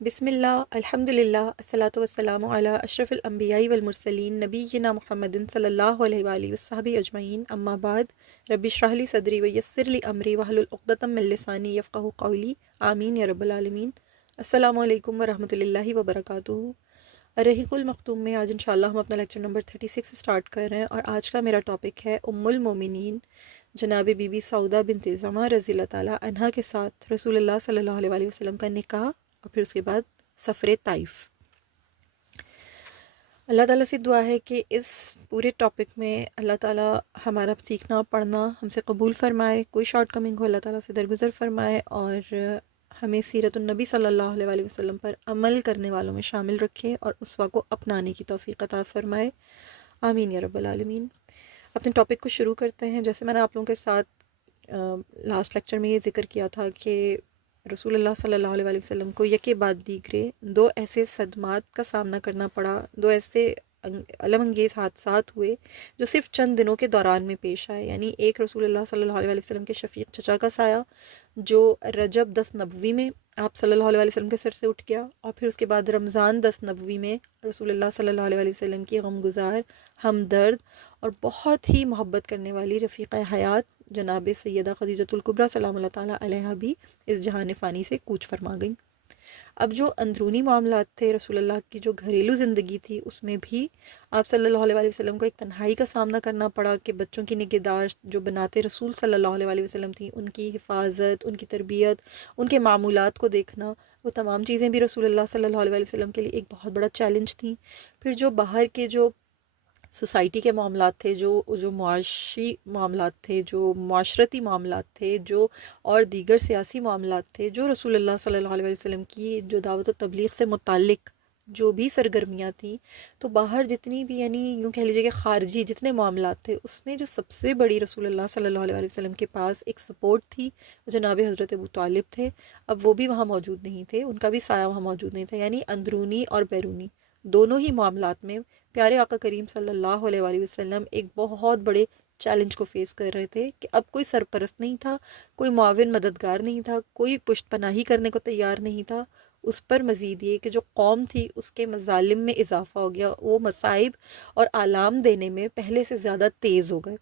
بسم اللہ الحمد للہ الصلاۃ والسلام علی اشرف الانبیاء والمرسلین نبینا محمد صلی اللہ علیہ وآلہ وصحبہ اجمعین اما بعد رب اشرح لی صدری ویسر لی امری واحلل عقدۃ من لسانی یفقہوا قولی آمین یا رب العالمین۔ السلام علیکم ورحمۃ اللہ وبرکاتہ۔ الرحیق المختوم میں آج انشاءاللہ ہم اپنا لیکچر نمبر 36 سٹارٹ کر رہے ہیں، اور آج کا میرا ٹاپک ہے ام المومنین جناب بی بی سعودہ بنت زمعہ رضی اللہ تعالیٰ عنہا کے ساتھ رسول اللہ صلی اللہ علیہ وآلہ وسلم کا نکاح، اور پھر اس کے بعد سفر طائف۔ اللہ تعالیٰ سے دعا ہے کہ اس پورے ٹاپک میں اللہ تعالیٰ ہمارا سیکھنا پڑھنا ہم سے قبول فرمائے، کوئی شارٹ کمنگ ہو اللہ تعالیٰ سے درگزر فرمائے، اور ہمیں سیرت النبی صلی اللہ علیہ وآلہ وسلم پر عمل کرنے والوں میں شامل رکھے اور اسوہ کو اپنانے کی توفیق عطا فرمائے، آمین یا رب العالمین۔ اپنے ٹاپک کو شروع کرتے ہیں۔ جیسے میں نے آپ لوگوں کے ساتھ لاسٹ لیکچر میں یہ ذکر کیا تھا کہ رسول اللہ صلی اللہ علیہ وآلہ وسلم کو یکے بعد دیگرے دو ایسے صدمات کا سامنا کرنا پڑا، دو ایسے علم انگیز حادثات ہوئے جو صرف چند دنوں کے دوران میں پیش آئے۔ یعنی ایک رسول اللہ صلی اللہ علیہ وآلہ وسلم کے شفیق چچا کا سایہ جو رجب 10 نبوی میں آپ صلی اللہ علیہ وآلہ وسلم کے سر سے اٹھ گیا، اور پھر اس کے بعد رمضان 10 نبوی میں رسول اللہ صلی اللہ علیہ وآلہ وسلم کی غمگزار، ہمدرد اور بہت ہی محبت کرنے والی رفیقہ حیات جناب سیدہ خدیجۃ الکبریٰ سلام اللہ تعالیٰ علیہا بھی اس جہان فانی سے کوچ فرما گئیں۔ اب جو اندرونی معاملات تھے رسول اللہ کی، جو گھریلو زندگی تھی، اس میں بھی آپ صلی اللہ علیہ وآلہ وسلم کو ایک تنہائی کا سامنا کرنا پڑا کہ بچوں کی نگہداشت جو بناتے رسول صلی اللہ علیہ وآلہ وسلم تھیں، ان کی حفاظت، ان کی تربیت، ان کے معمولات کو دیکھنا، وہ تمام چیزیں بھی رسول اللہ صلی اللہ علیہ وآلہ وسلم کے لیے ایک بہت بڑا چیلنج تھیں۔ پھر جو باہر کے جو سوسائٹی کے معاملات تھے، جو معاشی معاملات تھے، جو معاشرتی معاملات تھے، جو اور دیگر سیاسی معاملات تھے، جو رسول اللہ صلی اللہ علیہ وسلم کی جو دعوت و تبلیغ سے متعلق جو بھی سرگرمیاں تھیں، تو باہر جتنی بھی یعنی یوں کہہ لیجیے کہ خارجی جتنے معاملات تھے، اس میں جو سب سے بڑی رسول اللہ صلی اللہ علیہ وسلم کے پاس ایک سپورٹ تھی، وہ جناب حضرت ابو طالب تھے۔ اب وہ بھی وہاں موجود نہیں تھے، ان کا بھی سایہ وہاں موجود نہیں تھا، یعنی اندرونی اور بیرونی دونوں ہی معاملات میں پیارے آقا کریم صلی اللہ علیہ وآلہ وسلم ایک بہت بڑے چیلنج کو فیس کر رہے تھے کہ اب کوئی سرپرست نہیں تھا، کوئی معاون مددگار نہیں تھا، کوئی پشت پناہی کرنے کو تیار نہیں تھا۔ اس پر مزید یہ کہ جو قوم تھی اس کے مظالم میں اضافہ ہو گیا، وہ مصائب اور آلام دینے میں پہلے سے زیادہ تیز ہو گئے۔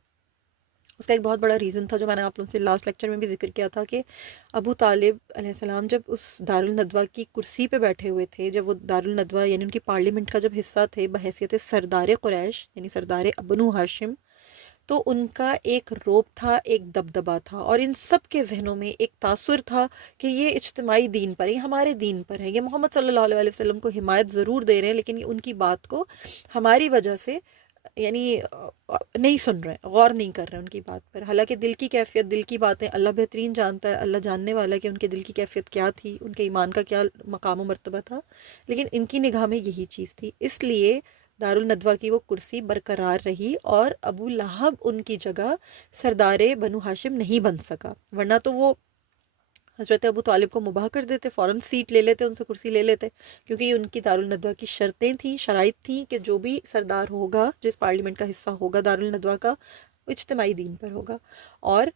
اس کا ایک بہت بڑا ریزن تھا جو میں نے آپ لوگوں سے لاسٹ لیکچر میں بھی ذکر کیا تھا کہ ابو طالب علیہ السلام جب اس دارالندوہ کی کرسی پہ بیٹھے ہوئے تھے، جب وہ دارالندوہ یعنی ان کی پارلیمنٹ کا جب حصہ تھے بحیثیت سردار قریش یعنی سردار بنو ہاشم، تو ان کا ایک روب تھا، ایک دبدبا تھا، اور ان سب کے ذہنوں میں ایک تاثر تھا کہ یہ اجتماعی دین پر ہے، یہ ہمارے دین پر ہے، یہ محمد صلی اللہ علیہ وسلم کو حمایت ضرور دے رہے ہیں لیکن یہ ان کی بات کو ہماری وجہ سے یعنی نہیں سن رہے ہیں، غور نہیں کر رہے ہیں ان کی بات پر۔ حالانکہ دل کی کیفیت، دل کی باتیں اللہ بہترین جانتا ہے، اللہ جاننے والا ہے کہ ان کے دل کی کیفیت کیا تھی، ان کے ایمان کا کیا مقام و مرتبہ تھا، لیکن ان کی نگاہ میں یہی چیز تھی۔ اس لیے دارالندوہ کی وہ کرسی برقرار رہی اور ابو لہب ان کی جگہ سردار بنو ہاشم نہیں بن سکا، ورنہ تو وہ حضرت ابو طالب کو مباح کر دیتے، فوراً سیٹ لے لیتے، ان سے کرسی لے لیتے، کیونکہ یہ ان کی دارالندوہ کی شرطیں تھیں، شرائط تھیں کہ جو بھی سردار ہوگا، جو اس پارلیمنٹ کا حصہ ہوگا دارالندوہ کا، وہ اجتماعی دین پر ہوگا، اور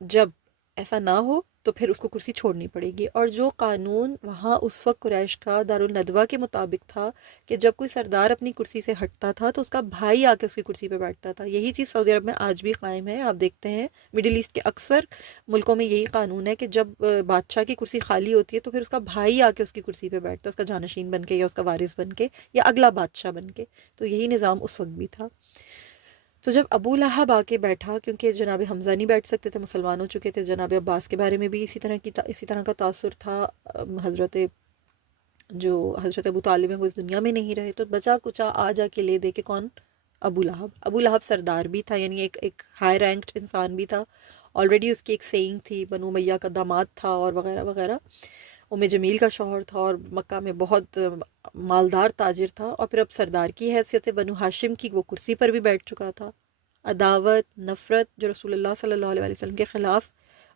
جب ایسا نہ ہو تو پھر اس کو کرسی چھوڑنی پڑے گی۔ اور جو قانون وہاں اس وقت قریش کا دارالندوہ کے مطابق تھا کہ جب کوئی سردار اپنی کرسی سے ہٹتا تھا تو اس کا بھائی آ کے اس کی کرسی پہ بیٹھتا تھا، یہی چیز سعودی عرب میں آج بھی قائم ہے۔ آپ دیکھتے ہیں مڈل ایسٹ کے اکثر ملکوں میں یہی قانون ہے کہ جب بادشاہ کی کرسی خالی ہوتی ہے تو پھر اس کا بھائی آ کے اس کی کرسی پہ بیٹھتا ہے، اس کا جانشین بن کے یا اس کا وارث بن کے یا اگلا بادشاہ بن کے۔ تو یہی نظام اس وقت بھی تھا۔ تو جب ابو لہب آ کے بیٹھا، کیونکہ جناب حمزہ نہیں بیٹھ سکتے تھے، مسلمان ہو چکے تھے، جناب عباس کے بارے میں بھی اسی طرح کا تاثر تھا، حضرت ابو طالب ہیں وہ اس دنیا میں نہیں رہے، تو بچا کچا آ جا کے لے دے کے کون؟ ابو لہب سردار بھی تھا، یعنی ایک ہائی رینکڈ انسان بھی تھا، آلریڈی اس کی ایک سینگ تھی، بنو امیہ کا داماد تھا اور وغیرہ وغیرہ، ام جمیل کا شوہر تھا اور مکہ میں بہت مالدار تاجر تھا، اور پھر اب سردار کی حیثیت سے بنو ہاشم کی وہ کرسی پر بھی بیٹھ چکا تھا۔ عداوت، نفرت جو رسول اللہ صلی اللہ علیہ وسلم کے خلاف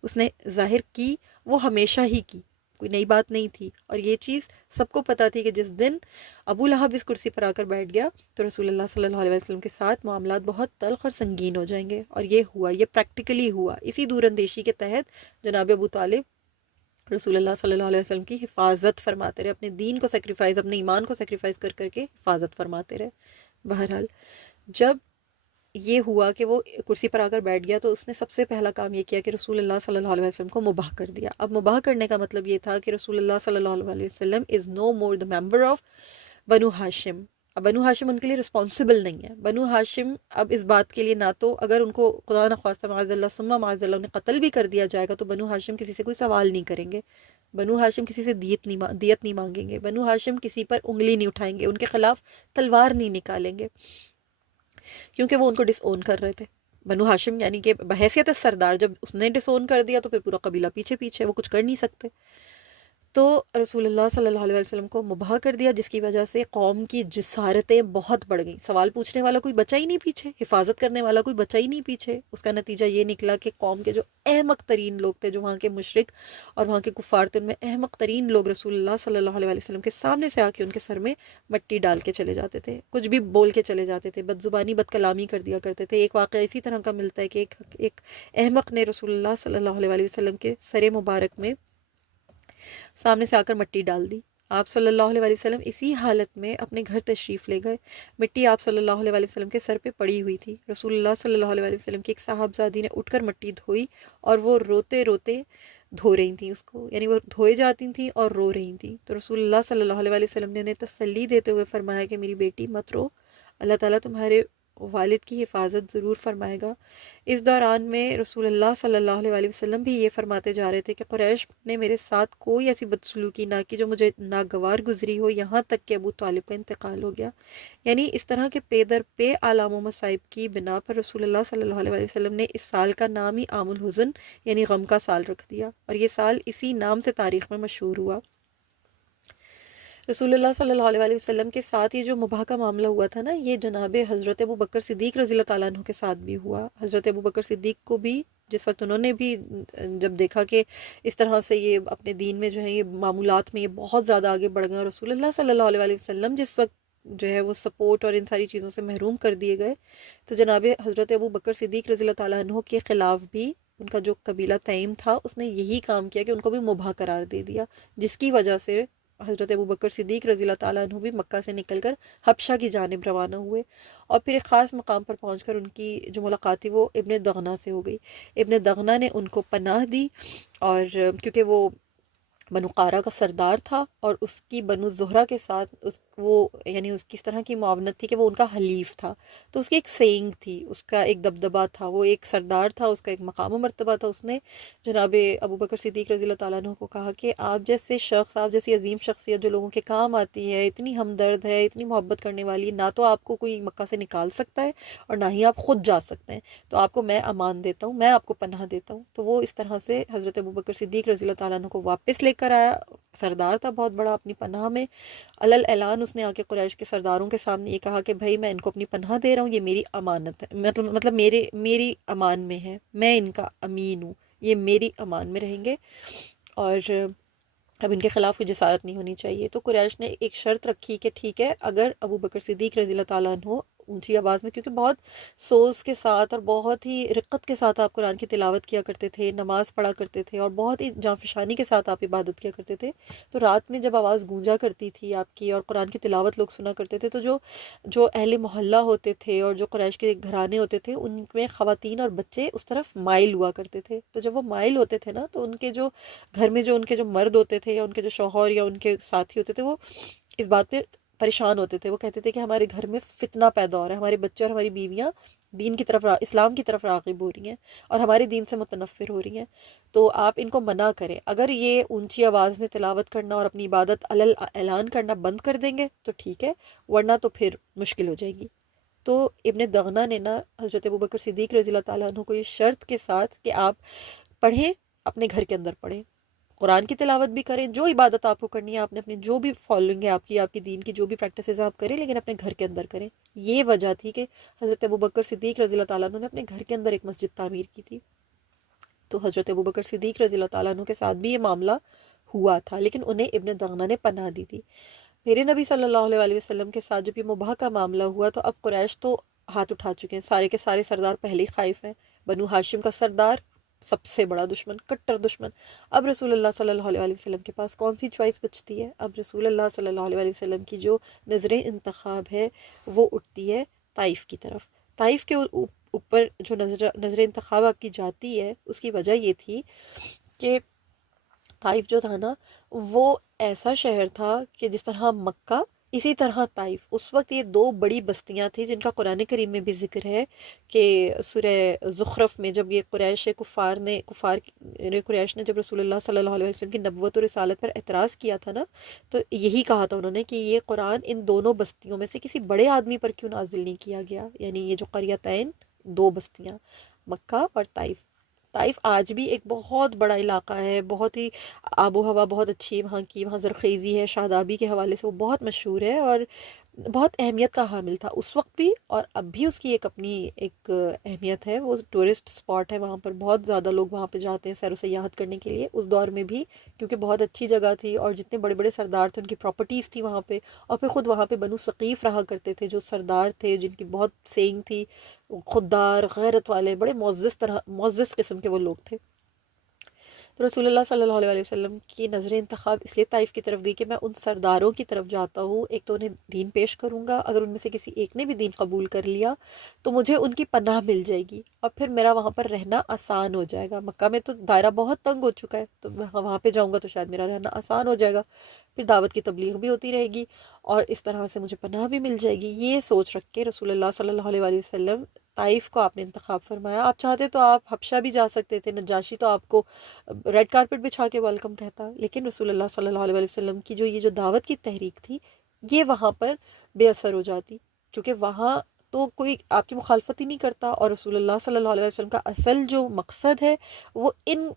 اس نے ظاہر کی، وہ ہمیشہ ہی کی، کوئی نئی بات نہیں تھی، اور یہ چیز سب کو پتہ تھی کہ جس دن ابو لہب اس کرسی پر آ کر بیٹھ گیا تو رسول اللہ صلی اللہ علیہ وسلم کے ساتھ معاملات بہت تلخ اور سنگین ہو جائیں گے، اور یہ ہوا، یہ پریکٹیکلی ہوا۔ اسی دور اندیشی کے تحت جناب ابو طالب رسول اللہ صلی اللہ علیہ وسلم کی حفاظت فرماتے رہے، اپنے دین کو سیکریفائز، اپنے ایمان کو سیکریفائز کر کر کے حفاظت فرماتے رہے۔ بہرحال جب یہ ہوا کہ وہ کرسی پر آ کر بیٹھ گیا تو اس نے سب سے پہلا کام یہ کیا کہ رسول اللہ صلی اللہ علیہ وسلم کو مباح کر دیا۔ اب مباح کرنے کا مطلب یہ تھا کہ رسول اللہ صلی اللہ علیہ وسلم از نو مور دا ممبر آف بنو ہاشم۔ اب بنو ہاشم ان کے لیے رسپانسبل نہیں ہے۔ بنو ہاشم اب اس بات کے لیے نہ تو اگر ان کو خدا نخواستہ معاذ اللہ ثم معاذ اللہ انہیں قتل بھی کر دیا جائے گا تو بنو ہاشم کسی سے کوئی سوال نہیں کریں گے، بنو ہاشم کسی سے دیت نہیں مانگیں گے، بنو ہاشم کسی پر انگلی نہیں اٹھائیں گے، ان کے خلاف تلوار نہیں نکالیں گے، کیونکہ وہ ان کو ڈس اون کر رہے تھے۔ بنو ہاشم یعنی کہ بحیثیت سردار جب اس نے ڈس اون کر دیا تو پھر پورا قبیلہ پیچھے پیچھے، وہ کچھ کر نہیں سکتے۔ تو رسول اللہ صلی اللہ علیہ وسلم کو مباح کر دیا، جس کی وجہ سے قوم کی جسارتیں بہت بڑھ گئیں، سوال پوچھنے والا کوئی بچا ہی نہیں پیچھے، حفاظت کرنے والا کوئی بچا ہی نہیں پیچھے۔ اس کا نتیجہ یہ نکلا کہ قوم کے جو احمق ترین لوگ تھے، جو وہاں کے مشرک اور وہاں کے کفار تھے، ان میں احمق ترین لوگ رسول اللہ صلی اللہ علیہ وسلم کے سامنے سے آ کے ان کے سر میں مٹی ڈال کے چلے جاتے تھے، کچھ بھی بول کے چلے جاتے تھے، بد زبانی بد کلامی کر دیا کرتے تھے۔ ایک واقعہ اسی طرح کا ملتا ہے کہ ایک احمق نے رسول اللہ صلی اللہ علیہ وسلم کے سر مبارک میں سامنے سے آ کر مٹی ڈال دی۔ آپ صلی اللہ علیہ وسلم اسی حالت میں اپنے گھر تشریف لے گئے، مٹی آپ صلی اللہ علیہ وسلم کے سر پہ پڑی ہوئی تھی۔ رسول اللہ صلی اللہ علیہ وسلم کی ایک صاحبزادی نے اٹھ کر مٹی دھوئی اور وہ روتے روتے دھو رہی تھیں اس کو، یعنی وہ دھوئے جاتی تھیں اور رو رہی تھیں۔ تو رسول اللہ صلی اللہ علیہ وسلم نے انہیں تسلی دیتے ہوئے فرمایا کہ میری بیٹی مت رو، اللہ تعالیٰ تمہارے والد کی حفاظت ضرور فرمائے گا۔ اس دوران میں رسول اللہ صلی اللہ علیہ وسلم بھی یہ فرماتے جا رہے تھے کہ قریش نے میرے ساتھ کوئی ایسی بدسلوکی نہ کی جو مجھے ناگوار گزری ہو، یہاں تک کہ ابو طالب کا انتقال ہو گیا۔ یعنی اس طرح کے پے در پے آلام و مصائب کی بنا پر رسول اللہ صلی اللہ علیہ وسلم نے اس سال کا نام ہی عام الحزن یعنی غم کا سال رکھ دیا، اور یہ سال اسی نام سے تاریخ میں مشہور ہوا۔ رسول اللہ صلی اللہ علیہ وسلم کے ساتھ یہ جو مباح کا معاملہ ہوا تھا نا، یہ جناب حضرت ابو بکر صدیق رضی اللہ تعالیٰ عنہ کے ساتھ بھی ہوا۔ حضرت ابو بکر صدیق کو بھی جس وقت انہوں نے بھی جب دیکھا کہ اس طرح سے یہ اپنے دین میں جو ہے یہ معمولات میں یہ بہت زیادہ آگے بڑھ گئے، اور رسول اللہ صلی اللہ علیہ وسلم جس وقت جو ہے وہ سپورٹ اور ان ساری چیزوں سے محروم کر دیے گئے، تو جناب حضرت ابو بکر صدیق رضی اللہ تعالیٰ عنہ کے خلاف بھی ان کا جو قبیلہ تیم تھا اس نے یہی کام کیا کہ ان کو بھی مباح قرار دے دیا، جس کی وجہ سے حضرت ابو بکر صدیق رضی اللہ تعالیٰ عنہ بھی مکہ سے نکل کر حبشہ کی جانب روانہ ہوئے، اور پھر ایک خاص مقام پر پہنچ کر ان کی جو ملاقات تھی وہ ابن دغنہ سے ہو گئی۔ ابن دغنہ نے ان کو پناہ دی، اور کیونکہ وہ بنو قارہ کا سردار تھا اور اس کی بنو زہرہ کے ساتھ یعنی اس کی اس طرح کی معاونت تھی کہ وہ ان کا حلیف تھا، تو اس کی ایک سینگ تھی، اس کا ایک دبدبہ تھا، وہ ایک سردار تھا، اس کا ایک مقام و مرتبہ تھا۔ اس نے جناب ابو بکر صدیق رضی اللہ تعالیٰ عنہ کو کہا کہ آپ جیسے شخص، آپ جیسی عظیم شخصیت جو لوگوں کے کام آتی ہے، اتنی ہمدرد ہے، اتنی محبت کرنے والی ہے، نہ تو آپ کو کوئی مکہ سے نکال سکتا ہے اور نہ ہی آپ خود جا سکتے ہیں، تو آپ کو میں امان دیتا ہوں، میں آپ کو پناہ دیتا ہوں۔ تو وہ اس طرح سے حضرت ابو بکر صدیق رضی اللہ تعالیٰ عنہ کو واپس لے کر آیا، سردار تھا بہت بڑا، اپنی پناہ میں علل اعلان اس نے آ کے قریش کے سرداروں کے سامنے یہ کہا کہ بھائی میں ان کو اپنی پناہ دے رہا ہوں، یہ میری امانت ہے، مطلب میری امان میں ہے، میں ان کا امین ہوں، یہ میری امان میں رہیں گے، اور اب ان کے خلاف کوئی جسارت نہیں ہونی چاہیے۔ تو قریش نے ایک شرط رکھی کہ ٹھیک ہے، اگر ابو بکر صدیق رضی اللہ تعالیٰ عنہ اونچی آواز میں، کیونکہ بہت سوز کے ساتھ اور بہت ہی رقت کے ساتھ آپ قرآن کی تلاوت کیا کرتے تھے، نماز پڑھا کرتے تھے، اور بہت ہی جانفشانی کے ساتھ آپ عبادت کیا کرتے تھے، تو رات میں جب آواز گونجا کرتی تھی آپ کی اور قرآن کی تلاوت لوگ سنا کرتے تھے، تو جو اہل محلہ ہوتے تھے اور جو قریش کے گھرانے ہوتے تھے ان میں خواتین اور بچے اس طرف مائل ہوا کرتے تھے، تو جب وہ مائل ہوتے تھے نا تو ان کے جو گھر میں جو ان کے جو مرد ہوتے تھے یا ان کے جو شوہر یا ان کے ساتھی ہوتے تھے، وہ اس بات پہ پریشان ہوتے تھے، وہ کہتے تھے کہ ہمارے گھر میں فتنہ پیدا ہو رہا ہے، ہمارے بچے اور ہماری بیویاں دین کی طرف اسلام کی طرف راغب ہو رہی ہیں اور ہمارے دین سے متنفر ہو رہی ہیں، تو آپ ان کو منع کریں، اگر یہ اونچی آواز میں تلاوت کرنا اور اپنی عبادت علل اعلان کرنا بند کر دیں گے تو ٹھیک ہے، ورنہ تو پھر مشکل ہو جائے گی۔ تو ابن دغنہ نے نا حضرت ابو بکر صدیق رضی اللہ تعالیٰ عنہ کو یہ شرط کے ساتھ کہ آپ پڑھیں، اپنے گھر کے اندر پڑھیں، قرآن کی تلاوت بھی کریں، جو عبادت آپ کو کرنی ہے آپ نے اپنے جو بھی فالوئنگ ہے آپ کی دین کی جو بھی پریکٹسز آپ کریں، لیکن اپنے گھر کے اندر کریں۔ یہ وجہ تھی کہ حضرت ابو بکر صدیق رضی اللہ تعالیٰ عنہ نے اپنے گھر کے اندر ایک مسجد تعمیر کی تھی۔ تو حضرت ابو بکر صدیق رضی اللہ تعالیٰ عنہ کے ساتھ بھی یہ معاملہ ہوا تھا، لیکن انہیں ابن دغنہ نے پناہ دی تھی۔ میرے نبی صلی اللہ علیہ وسلم کے ساتھ جب یہ مباح کا معاملہ ہوا تو اب قریش تو ہاتھ اٹھا چکے ہیں، سارے کے سارے سردار پہلے ہی خائف ہیں۔ بنو ہاشم کا سردار سب سے بڑا دشمن، کٹر دشمن۔ اب رسول اللہ صلی اللہ علیہ وسلم کے پاس کون سی چوائس بچتی ہے؟ اب رسول اللہ صلی اللہ علیہ وسلم کی جو نظر انتخاب ہے وہ اٹھتی ہے طائف کی طرف۔ طائف کے اوپر جو نظر انتخاب آپ کی جاتی ہے، اس کی وجہ یہ تھی کہ طائف جو تھا نا، وہ ایسا شہر تھا کہ جس طرح مکہ اسی طرح طائف، اس وقت یہ دو بڑی بستیاں تھیں جن کا قرآن کریم میں بھی ذکر ہے کہ سورہ زخرف میں جب یہ کفار قریش نے جب رسول اللہ صلی اللہ علیہ وسلم کی نبوت و رسالت پر اعتراض کیا تھا نا، تو یہی کہا تھا انہوں نے کہ یہ قرآن ان دونوں بستیوں میں سے کسی بڑے آدمی پر کیوں نازل نہیں کیا گیا، یعنی یہ جو قریتین، دو بستیاں، مکہ اور طائف۔ طائف آج بھی ایک بہت بڑا علاقہ ہے، بہت ہی آب و ہوا بہت اچھی ہے وہاں کی، وہاں زرخیزی ہے، شادابی کے حوالے سے وہ بہت مشہور ہے اور بہت اہمیت کا حامل تھا اس وقت بھی، اور اب بھی اس کی ایک اپنی ایک اہمیت ہے۔ وہ ٹورسٹ سپاٹ ہے، وہاں پر بہت زیادہ لوگ وہاں پہ جاتے ہیں سیر و سیاحت کرنے کے لیے، اس دور میں بھی کیونکہ بہت اچھی جگہ تھی، اور جتنے بڑے بڑے سردار تھے ان کی پراپرٹیز تھی وہاں پہ، اور پھر خود وہاں پہ بنو ثقیف رہا کرتے تھے جو سردار تھے جن کی بہت سینگ تھی، خوددار، غیرت والے، بڑے معزز قسم کے وہ لوگ تھے۔ تو رسول اللہ صلی اللہ علیہ وسلم کی نظر انتخاب اس لیے طائف کی طرف گئی کہ میں ان سرداروں کی طرف جاتا ہوں، ایک تو انہیں دین پیش کروں گا، اگر ان میں سے کسی ایک نے بھی دین قبول کر لیا تو مجھے ان کی پناہ مل جائے گی، اور پھر میرا وہاں پر رہنا آسان ہو جائے گا۔ مکہ میں تو دائرہ بہت تنگ ہو چکا ہے، تو میں وہاں پہ جاؤں گا تو شاید میرا رہنا آسان ہو جائے گا، پھر دعوت کی تبلیغ بھی ہوتی رہے گی اور اس طرح سے مجھے پناہ بھی مل جائے گی۔ یہ سوچ رکھ کے رسول اللہ صلی اللہ علیہ وسلم طائف کو آپ نے انتخاب فرمایا۔ آپ چاہتے تو آپ حبشہ بھی جا سکتے تھے، نجاشی تو آپ کو ریڈ کارپٹ بچھا کے ویلکم کہتا، لیکن رسول اللہ صلی اللہ علیہ وسلم کی یہ جو دعوت کی تحریک تھی یہ وہاں پر بے اثر ہو جاتی، کیونکہ وہاں تو کوئی آپ کی مخالفت ہی نہیں کرتا، اور رسول اللہ صلی اللہ علیہ وسلم کا اصل جو مقصد ہے وہ ان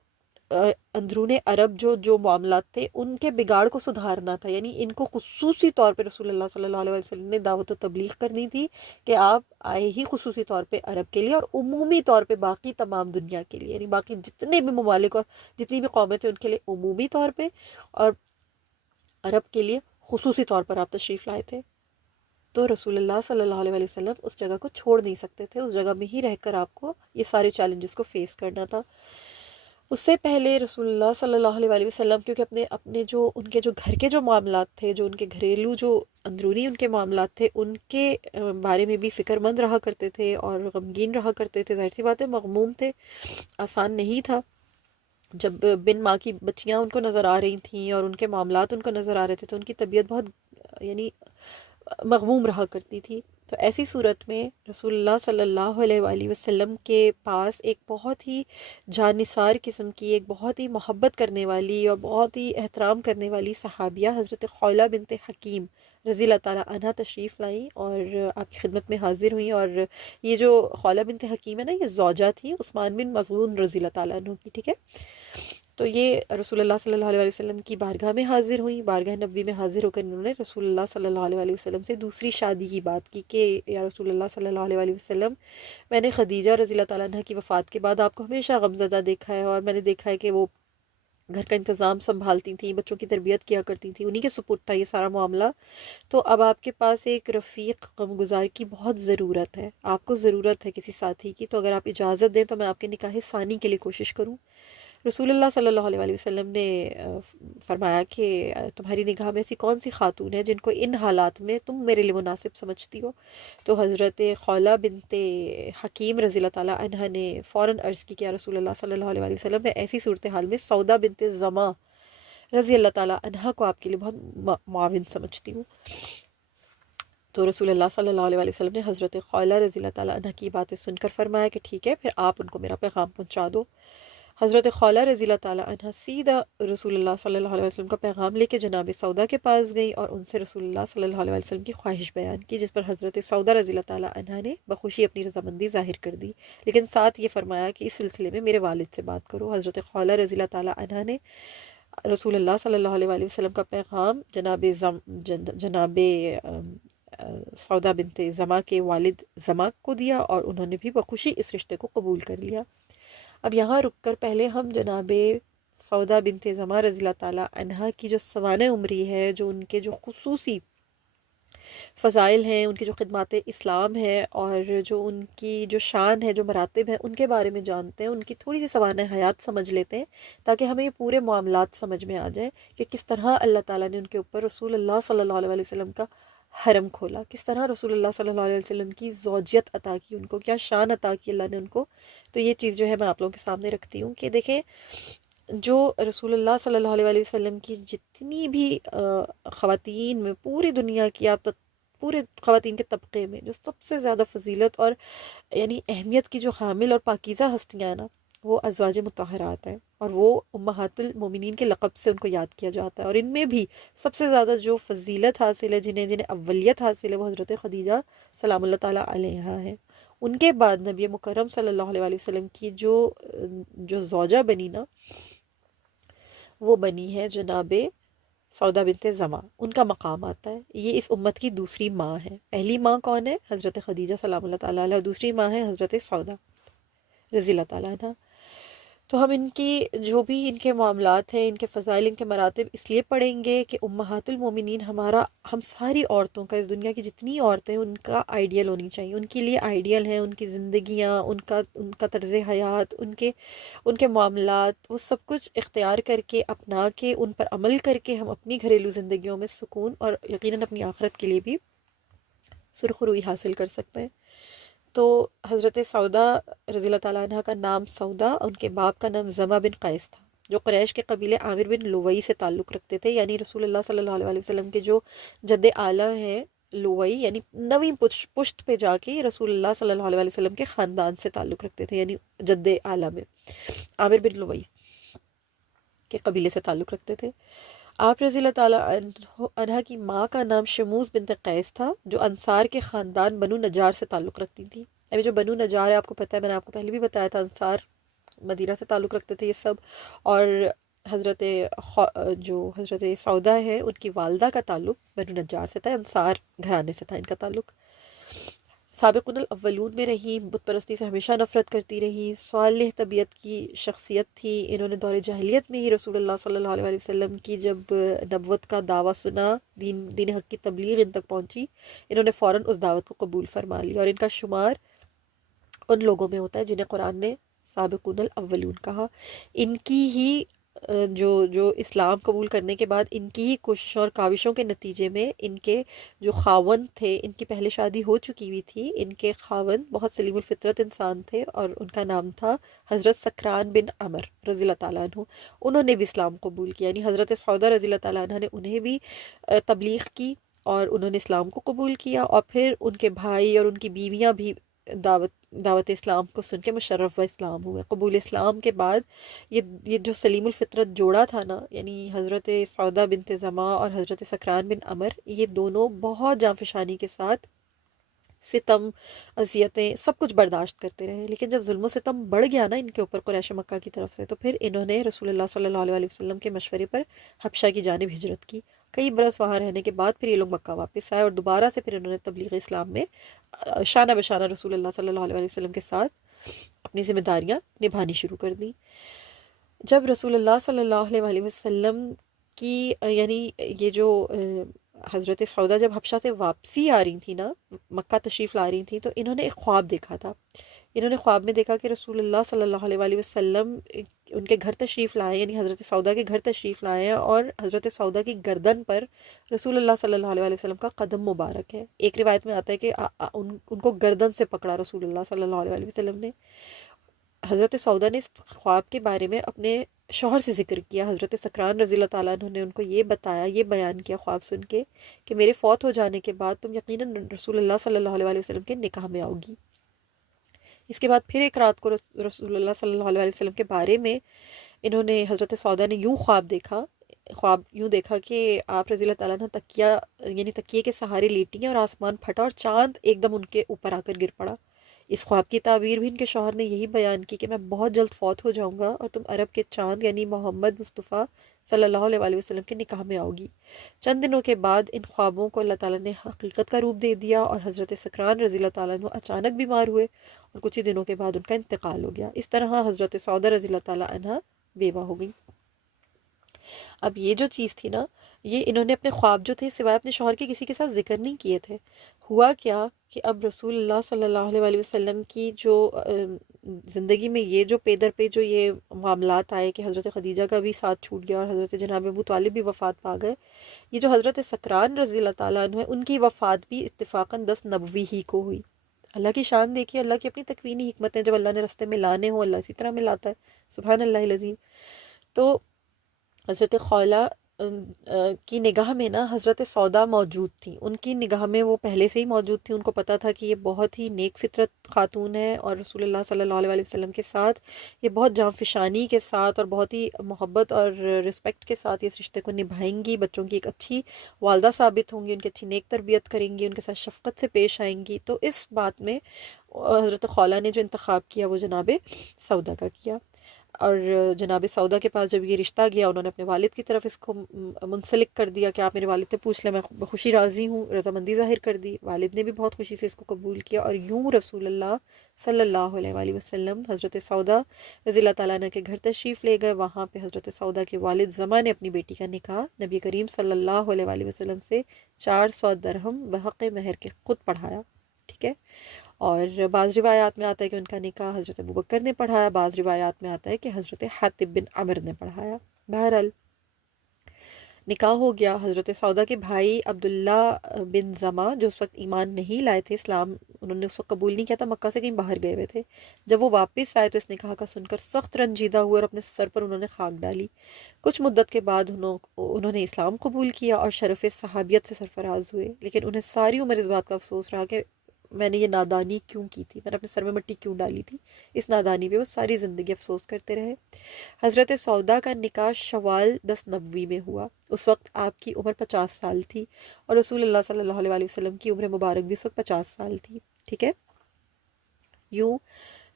اندرون عرب جو معاملات تھے ان کے بگاڑ کو سدھارنا تھا، یعنی ان کو خصوصی طور پہ رسول اللہ صلی اللہ علیہ وسلم نے دعوت و تبلیغ کرنی تھی کہ آپ آئے ہی خصوصی طور پہ عرب کے لیے، اور عمومی طور پہ باقی تمام دنیا کے لیے، یعنی باقی جتنے بھی ممالک اور جتنی بھی قومیں تھیں ان کے لیے عمومی طور پہ، اور عرب کے لیے خصوصی طور پر آپ تشریف لائے تھے۔ تو رسول اللہ صلی اللہ علیہ وسلم اس جگہ کو چھوڑ نہیں سکتے تھے، اس جگہ میں ہی رہ کر آپ کو یہ سارے چیلنجز کو فیس کرنا تھا۔ اس سے پہلے رسول اللہ صلی اللہ علیہ وسلم کیونکہ اپنے جو ان کے جو گھر کے جو معاملات تھے، جو ان کے گھریلو جو اندرونی ان کے معاملات تھے، ان کے بارے میں بھی فکر مند رہا کرتے تھے اور غمگین رہا کرتے تھے، ظاہر سی بات ہے مغموم تھے، آسان نہیں تھا جب بن ماں کی بچیاں ان کو نظر آ رہی تھیں اور ان کے معاملات ان کو نظر آ رہے تھے، تو ان کی طبیعت بہت یعنی مغموم رہا کرتی تھی۔ تو ایسی صورت میں رسول اللہ صلی اللہ علیہ وآلہ وسلم کے پاس ایک بہت ہی جانثار قسم کی، ایک بہت ہی محبت کرنے والی اور بہت ہی احترام کرنے والی صحابیہ حضرت خولہ بنت حکیم رضی اللہ تعالیٰ عنہ تشریف لائیں اور آپ کی خدمت میں حاضر ہوئیں۔ اور یہ جو خولہ بنت حکیم ہے نا، یہ زوجہ تھی عثمان بن مظعون رضی اللہ تعالیٰ عنہ کی، ٹھیک ہے؟ تو یہ رسول اللہ صلی اللہ علیہ وسلم کی بارگاہ میں حاضر ہوئیں، بارگاہ نبوی میں حاضر ہو کر انہوں نے رسول اللہ صلی اللہ علیہ وسلم سے دوسری شادی کی بات کی کہ یا رسول اللہ صلی اللہ علیہ وسلم، میں نے خدیجہ رضی اللہ تعالیٰ عنہ کی وفات کے بعد آپ کو ہمیشہ غمزدہ دیکھا ہے، اور میں نے دیکھا ہے کہ وہ گھر کا انتظام سنبھالتی تھیں، بچوں کی تربیت کیا کرتی تھیں، انہی کے سپرد تھا یہ سارا معاملہ، تو اب آپ کے پاس ایک رفیق غمگزار کی بہت ضرورت ہے، آپ کو ضرورت ہے کسی ساتھی کی، تو اگر آپ اجازت دیں تو میں آپ کے نکاح ثانی کے لیے کوشش کروں۔ رسول اللہ صلی اللہ علیہ وآلہ وسلم نے فرمایا کہ تمہاری نگاہ میں ایسی کون سی خاتون ہے جن کو ان حالات میں تم میرے لیے مناسب سمجھتی ہو؟ تو حضرت خولہ بنت حکیم رضی اللہ تعالیٰ عنہ نے فوراً عرض کی کہ یا رسول اللہ صلی اللہ علیہ وآلہ وسلم، میں ایسی صورتحال میں سودا بنت زماں رضی اللہ تعالیٰ عنہ کو آپ کے لیے بہت معاون سمجھتی ہوں۔ تو رسول اللہ صلی اللہ علیہ وآلہ وسلم نے حضرت خولہ رضی اللہ تعالیٰ عنہ کی باتیں سن کر فرمایا کہ ٹھیک ہے، پھر آپ ان کو میرا پیغام پہنچا دو۔ حضرت خولہ رضی اللہ تعالیٰ عنہ سیدھا رسول اللہ صلی اللہ علیہ وسلم کا پیغام لے کے جناب سودا کے پاس گئیں اور ان سے رسول اللہ صلی اللہ علیہ وسلم کی خواہش بیان کی، جس پر حضرت سودا رضی اللہ تعالیٰ عنہ نے بخوشی اپنی رضامندی ظاہر کر دی، لیکن ساتھ یہ فرمایا کہ اس سلسلے میں میرے والد سے بات کرو۔ حضرت خولہ رضی اللہ تعالیٰ عنہ نے رسول اللہ صلی اللہ علیہ وآلہ وسلم کا پیغام جناب سودا بنت زما کے والد زما کو دیا، اور انہوں نے بھی بخوشی اس رشتے کو قبول کر لیا۔ اب یہاں رک کر پہلے ہم جناب سودا بنت زما رضی اللہ تعالیٰ عنہ کی جو سوانح عمری ہے، جو ان کے جو خصوصی فضائل ہیں، ان کی جو خدمات اسلام ہے، اور جو ان کی جو شان ہے، جو مراتب ہیں، ان کے بارے میں جانتے ہیں، ان کی تھوڑی سی سوانح حیات سمجھ لیتے ہیں، تاکہ ہمیں یہ پورے معاملات سمجھ میں آ جائیں کہ کس طرح اللہ تعالیٰ نے ان کے اوپر رسول اللہ صلی اللہ علیہ وسلم کا حرم کھولا، کس طرح رسول اللہ صلی اللہ علیہ وسلم کی زوجیت عطا کی، ان کو کیا شان عطا کی اللہ نے ان کو۔ تو یہ چیز جو ہے میں آپ لوگوں کے سامنے رکھتی ہوں کہ دیکھیں، جو رسول اللہ صلی اللہ علیہ وسلم کی جتنی بھی خواتین میں پوری دنیا کی، آپ پورے خواتین کے طبقے میں جو سب سے زیادہ فضیلت اور یعنی اہمیت کی جو حامل اور پاکیزہ ہستیاں ہیں نا، وہ ازواج مطہرات ہیں، اور وہ امہات المومنین کے لقب سے ان کو یاد کیا جاتا ہے۔ اور ان میں بھی سب سے زیادہ جو فضیلت حاصل ہے، جنہیں اولیت حاصل ہے، وہ حضرت خدیجہ سلام اللہ تعالیٰ علیہا ہے۔ ان کے بعد نبی مکرم صلی اللہ علیہ وسلم کی جو زوجہ بنی نا، وہ بنی ہے جناب سودا بنت زمع۔ ان کا مقام آتا ہے، یہ اس امت کی دوسری ماں ہے۔ پہلی ماں کون ہے؟ حضرت خدیجہ سلام اللہ تعالیٰ علیہ، اور دوسری ماں ہے حضرت سودا رضی اللہ تعالیٰ عنہ۔ تو ہم ان کی جو بھی ان کے معاملات ہیں، ان کے فضائل، ان کے مراتب اس لیے پڑھیں گے کہ امہات المومنین ہم ساری عورتوں کا، اس دنیا کی جتنی عورتیں ان کا آئیڈیل ہونی چاہیے، ان کے لیے آئیڈیل ہیں، ان کی زندگیاں، ان کا طرز حیات، ان کے معاملات، وہ سب کچھ اختیار کر کے، اپنا کے، ان پر عمل کر کے ہم اپنی گھریلو زندگیوں میں سکون اور یقیناً اپنی آخرت کے لیے بھی سرخروئی حاصل کر سکتے ہیں۔ تو حضرت سودا رضی اللہ تعالیٰ عنہ کا نام سودا، ان کے باپ کا نام زمع بن قیس تھا، جو قریش کے قبیلے عامر بن لوئی سے تعلق رکھتے تھے، یعنی رسول اللہ صلی اللہ علیہ وسلم کے جو جد اعلیٰ ہیں لوئی، یعنی نویں پشت پہ جا کے رسول اللہ صلی اللہ علیہ وسلم کے خاندان سے تعلق رکھتے تھے، یعنی جد اعلیٰ میں عامر بن لوئی کے قبیلے سے تعلق رکھتے تھے۔ آپ رضی اللہ تعالیٰ عنہ کی ماں کا نام شموس بنت قیس تھا، جو انصار کے خاندان بنو نجار سے تعلق رکھتی تھی۔ ابھی جو بنو نجار ہے، آپ کو پتہ ہے، میں نے آپ کو پہلے بھی بتایا تھا، انصار مدینہ سے تعلق رکھتے تھے یہ سب۔ اور جو حضرت سودا ہیں، ان کی والدہ کا تعلق بنو نجار سے تھا، انصار گھرانے سے تھا ان کا تعلق۔ سابقون الاولون میں رہی، بت پرستی سے ہمیشہ نفرت کرتی رہی، صالح طبیعت کی شخصیت تھی۔ انہوں نے دور جاہلیت میں ہی رسول اللہ صلی اللہ علیہ وسلم کی جب نبوت کا دعویٰ سنا، دین حق کی تبلیغ ان تک پہنچی، انہوں نے فوراً اس دعوت کو قبول فرما لیا، اور ان کا شمار ان لوگوں میں ہوتا ہے جنہیں قرآن نے سابقون الاولون کہا۔ ان کی ہی جو اسلام قبول کرنے کے بعد ان کی ہی کوششوں اور کاوشوں کے نتیجے میں ان کے جو خاوند تھے، ان کی پہلے شادی ہو چکی ہوئی تھی، ان کے خاوند بہت سلیم الفطرت انسان تھے، اور ان کا نام تھا حضرت سکران بن عمر رضی اللہ تعالیٰ عنہ۔ انہوں نے بھی اسلام قبول کیا، یعنی حضرت سودا رضی اللہ تعالیٰ عنہ نے انہیں بھی تبلیغ کی، اور انہوں نے اسلام کو قبول کیا، اور پھر ان کے بھائی اور ان کی بیویاں بھی دعوت اسلام کو سن کے مشرف و اسلام ہوئے۔ قبول اسلام کے بعد یہ جو سلیم الفطرت جوڑا تھا نا، یعنی حضرت سودا بنت زمع اور حضرت سکران بن عمر، یہ دونوں بہت جانفشانی کے ساتھ ستم، اذیتیں، سب کچھ برداشت کرتے رہے، لیکن جب ظلم و ستم بڑھ گیا نا ان کے اوپر قریش مکہ کی طرف سے، تو پھر انہوں نے رسول اللہ صلی اللہ علیہ وسلم کے مشورے پر حبشہ کی جانب ہجرت کی۔ کئی برس وہاں رہنے کے بعد پھر یہ لوگ مکہ واپس آئے، اور دوبارہ سے پھر انہوں نے تبلیغ اسلام میں شانہ بشانہ رسول اللہ صلی اللہ علیہ وسلم کے ساتھ اپنی ذمہ داریاں نبھانی شروع کر دیں۔ جب رسول اللہ صلی اللہ علیہ وسلم کی یعنی یہ جو حضرت سودا جب حبشہ سے واپسی آ رہی تھی نا، مکہ تشریف لا رہی تھیں، تو انہوں نے ایک خواب دیکھا تھا۔ انہوں نے خواب میں دیکھا کہ رسول اللہ صلی اللہ علیہ وسلم ان کے گھر تشریف لائے، یعنی حضرت سودا کے گھر تشریف لائے ہیں، اور حضرت سودا کی گردن پر رسول اللہ صلی اللہ علیہ وسلم کا قدم مبارک ہے۔ ایک روایت میں آتا ہے کہ ان کو گردن سے پکڑا رسول اللہ صلی اللہ علیہ وسلم نے۔ حضرت سودا نے اس خواب کے بارے میں اپنے شوہر سے ذکر کیا، حضرت سکران رضی اللہ تعالیٰ عنہ نے ان کو یہ بتایا، یہ بیان کیا خواب سن کے، کہ میرے فوت ہو جانے کے بعد تم یقیناً رسول اللہ صلی اللہ علیہ وسلم کے نکاح میں آؤ گی۔ اس کے بعد پھر ایک رات کو رسول اللہ صلی اللہ علیہ وسلم کے بارے میں انہوں نے، حضرت سودا نے یوں خواب یوں دیکھا کہ آپ رضی اللہ تعالیٰ عنہ تکیے کے سہارے لیٹی ہیں، اور آسمان پھٹا اور چاند ایک دم ان کے اوپر آ کر گر پڑا۔ اس خواب کی تعبیر بھی ان کے شوہر نے یہی بیان کی کہ میں بہت جلد فوت ہو جاؤں گا، اور تم عرب کے چاند یعنی محمد مصطفیٰ صلی اللہ علیہ وسلم کے نکاح میں آؤ گی۔ چند دنوں کے بعد ان خوابوں کو اللہ تعالیٰ نے حقیقت کا روپ دے دیا، اور حضرت سکران رضی اللہ تعالیٰ عنہ اچانک بیمار ہوئے، اور کچھ ہی دنوں کے بعد ان کا انتقال ہو گیا۔ اس طرح حضرت سودا رضی اللہ تعالیٰ عنہ بیوہ ہو گئی۔ اب یہ جو چیز تھی نا، یہ انہوں نے اپنے خواب جو تھے سوائے اپنے شوہر کے کسی کے ساتھ ذکر نہیں کیے تھے۔ ہوا کیا کہ اب رسول اللہ صلی اللہ علیہ وآلہ وسلم کی جو زندگی میں یہ جو پے در پہ جو یہ معاملات آئے کہ حضرت خدیجہ کا بھی ساتھ چھوٹ گیا اور حضرت جناب ابو طالب بھی وفات پا گئے، یہ جو حضرت سکران رضی اللہ تعالیٰ عنہ ہے، ان کی وفات بھی اتفاقاً 10 نبوی ہی کو ہوئی۔ اللہ کی شان دیکھیے، اللہ کی اپنی تکوینی حکمت ہے، جب اللہ نے رستے میں لانے ہوں اللہ اسی طرح میں لاتا ہے، سبحان اللہ العظیم۔ تو حضرت خولہ کی نگاہ میں نا حضرت سودا موجود تھیں، ان کی نگاہ میں وہ پہلے سے ہی موجود تھی، ان کو پتہ تھا کہ یہ بہت ہی نیک فطرت خاتون ہے اور رسول اللہ صلی اللہ علیہ وآلہ وسلم کے ساتھ یہ بہت جانفشانی کے ساتھ اور بہت ہی محبت اور رسپیکٹ کے ساتھ اس رشتے کو نبھائیں گی، بچوں کی ایک اچھی والدہ ثابت ہوں گی، ان کی اچھی نیک تربیت کریں گی، ان کے ساتھ شفقت سے پیش آئیں گی۔ تو اس بات میں حضرت خولہ نے جو انتخاب کیا وہ جناب سودا کا کیا، اور جناب سودا کے پاس جب یہ رشتہ گیا انہوں نے اپنے والد کی طرف اس کو منسلک کر دیا کہ آپ میرے والد سے پوچھ لیں، میں بخوشی راضی ہوں، رضامندی ظاہر کر دی۔ والد نے بھی بہت خوشی سے اس کو قبول کیا، اور یوں رسول اللہ صلی اللہ علیہ وآلہ وسلم حضرت سودا رضی اللہ تعالیٰ عنہ کے گھر تشریف لے گئے۔ وہاں پہ حضرت سودا کے والد زماں نے اپنی بیٹی کا نکاح نبی کریم صلی اللہ علیہ وآلہ وسلم سے 400 درہم بحق مہر کے خود پڑھایا، ٹھیک ہے۔ اور بعض روایات میں آتا ہے کہ ان کا نکاح حضرت ابوبکر نے پڑھایا، بعض روایات میں آتا ہے کہ حضرت حاتب بن عمر نے پڑھایا۔ بہرحال نکاح ہو گیا۔ حضرت سودا کے بھائی عبداللہ بن زماں جو اس وقت ایمان نہیں لائے تھے، اسلام انہوں نے اس وقت قبول نہیں کیا تھا، مکہ سے کہیں باہر گئے ہوئے تھے، جب وہ واپس آئے تو اس نکاح کا سن کر سخت رنجیدہ ہوئے اور اپنے سر پر انہوں نے خاک ڈالی۔ کچھ مدت کے بعد انہوں نے اسلام قبول کیا اور شرف صحابیت سے سرفراز ہوئے، لیکن انہیں ساری عمر اس بات کا افسوس رہا کہ میں نے یہ نادانی کیوں کی تھی، میں نے اپنے سر میں مٹی کیوں ڈالی تھی۔ اس نادانی پہ وہ ساری زندگی افسوس کرتے رہے۔ حضرت سودا کا نکاح شوال 10 نبوی میں ہوا، اس وقت آپ کی عمر 50 سال تھی، اور رسول اللہ صلی اللہ علیہ وآلہ وسلم کی عمر مبارک بھی اس وقت 50 سال تھی، ٹھیک ہے۔ یوں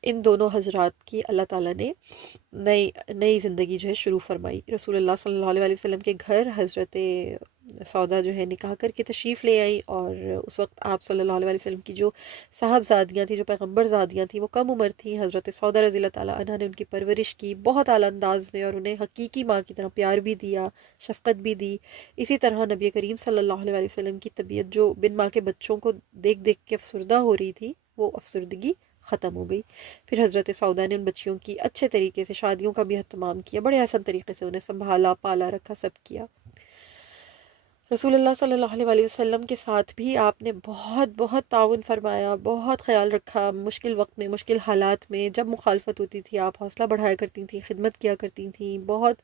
ان دونوں حضرات کی اللہ تعالیٰ نے نئی زندگی جو ہے شروع فرمائی۔ رسول اللہ صلی اللہ علیہ وآلہ وسلم کے گھر حضرت سودا جو ہے نکاح کر کے تشریف لے آئی، اور اس وقت آپ صلی اللہ علیہ وآلہ وسلم کی جو صاحبزادیاں تھیں، جو پیغمبر زادیاں تھیں، وہ کم عمر تھیں۔ حضرت سودا رضی اللہ تعالیٰ عنہ نے ان کی پرورش کی بہت اعلیٰ انداز میں، اور انہیں حقیقی ماں کی طرح پیار بھی دیا، شفقت بھی دی۔ اسی طرح نبی کریم صلی اللہ علیہ وآلہ وسلم کی طبیعت جو بن ماں کے بچوں کو دیکھ دیکھ کے افسردہ ہو رہی تھی، وہ افسردگی ختم ہو گئی۔ پھر حضرت سودا نے ان بچیوں کی اچھے طریقے سے شادیوں کا بھی اہتمام کیا، بڑے احسن طریقے سے انہیں سنبھالا، پالا رکھا، سب کیا۔ رسول اللہ صلی اللہ علیہ وآلہ وسلم کے ساتھ بھی آپ نے بہت بہت تعاون فرمایا، بہت خیال رکھا، مشکل وقت میں، مشکل حالات میں جب مخالفت ہوتی تھی آپ حوصلہ بڑھایا کرتی تھیں، خدمت کیا کرتی تھیں، بہت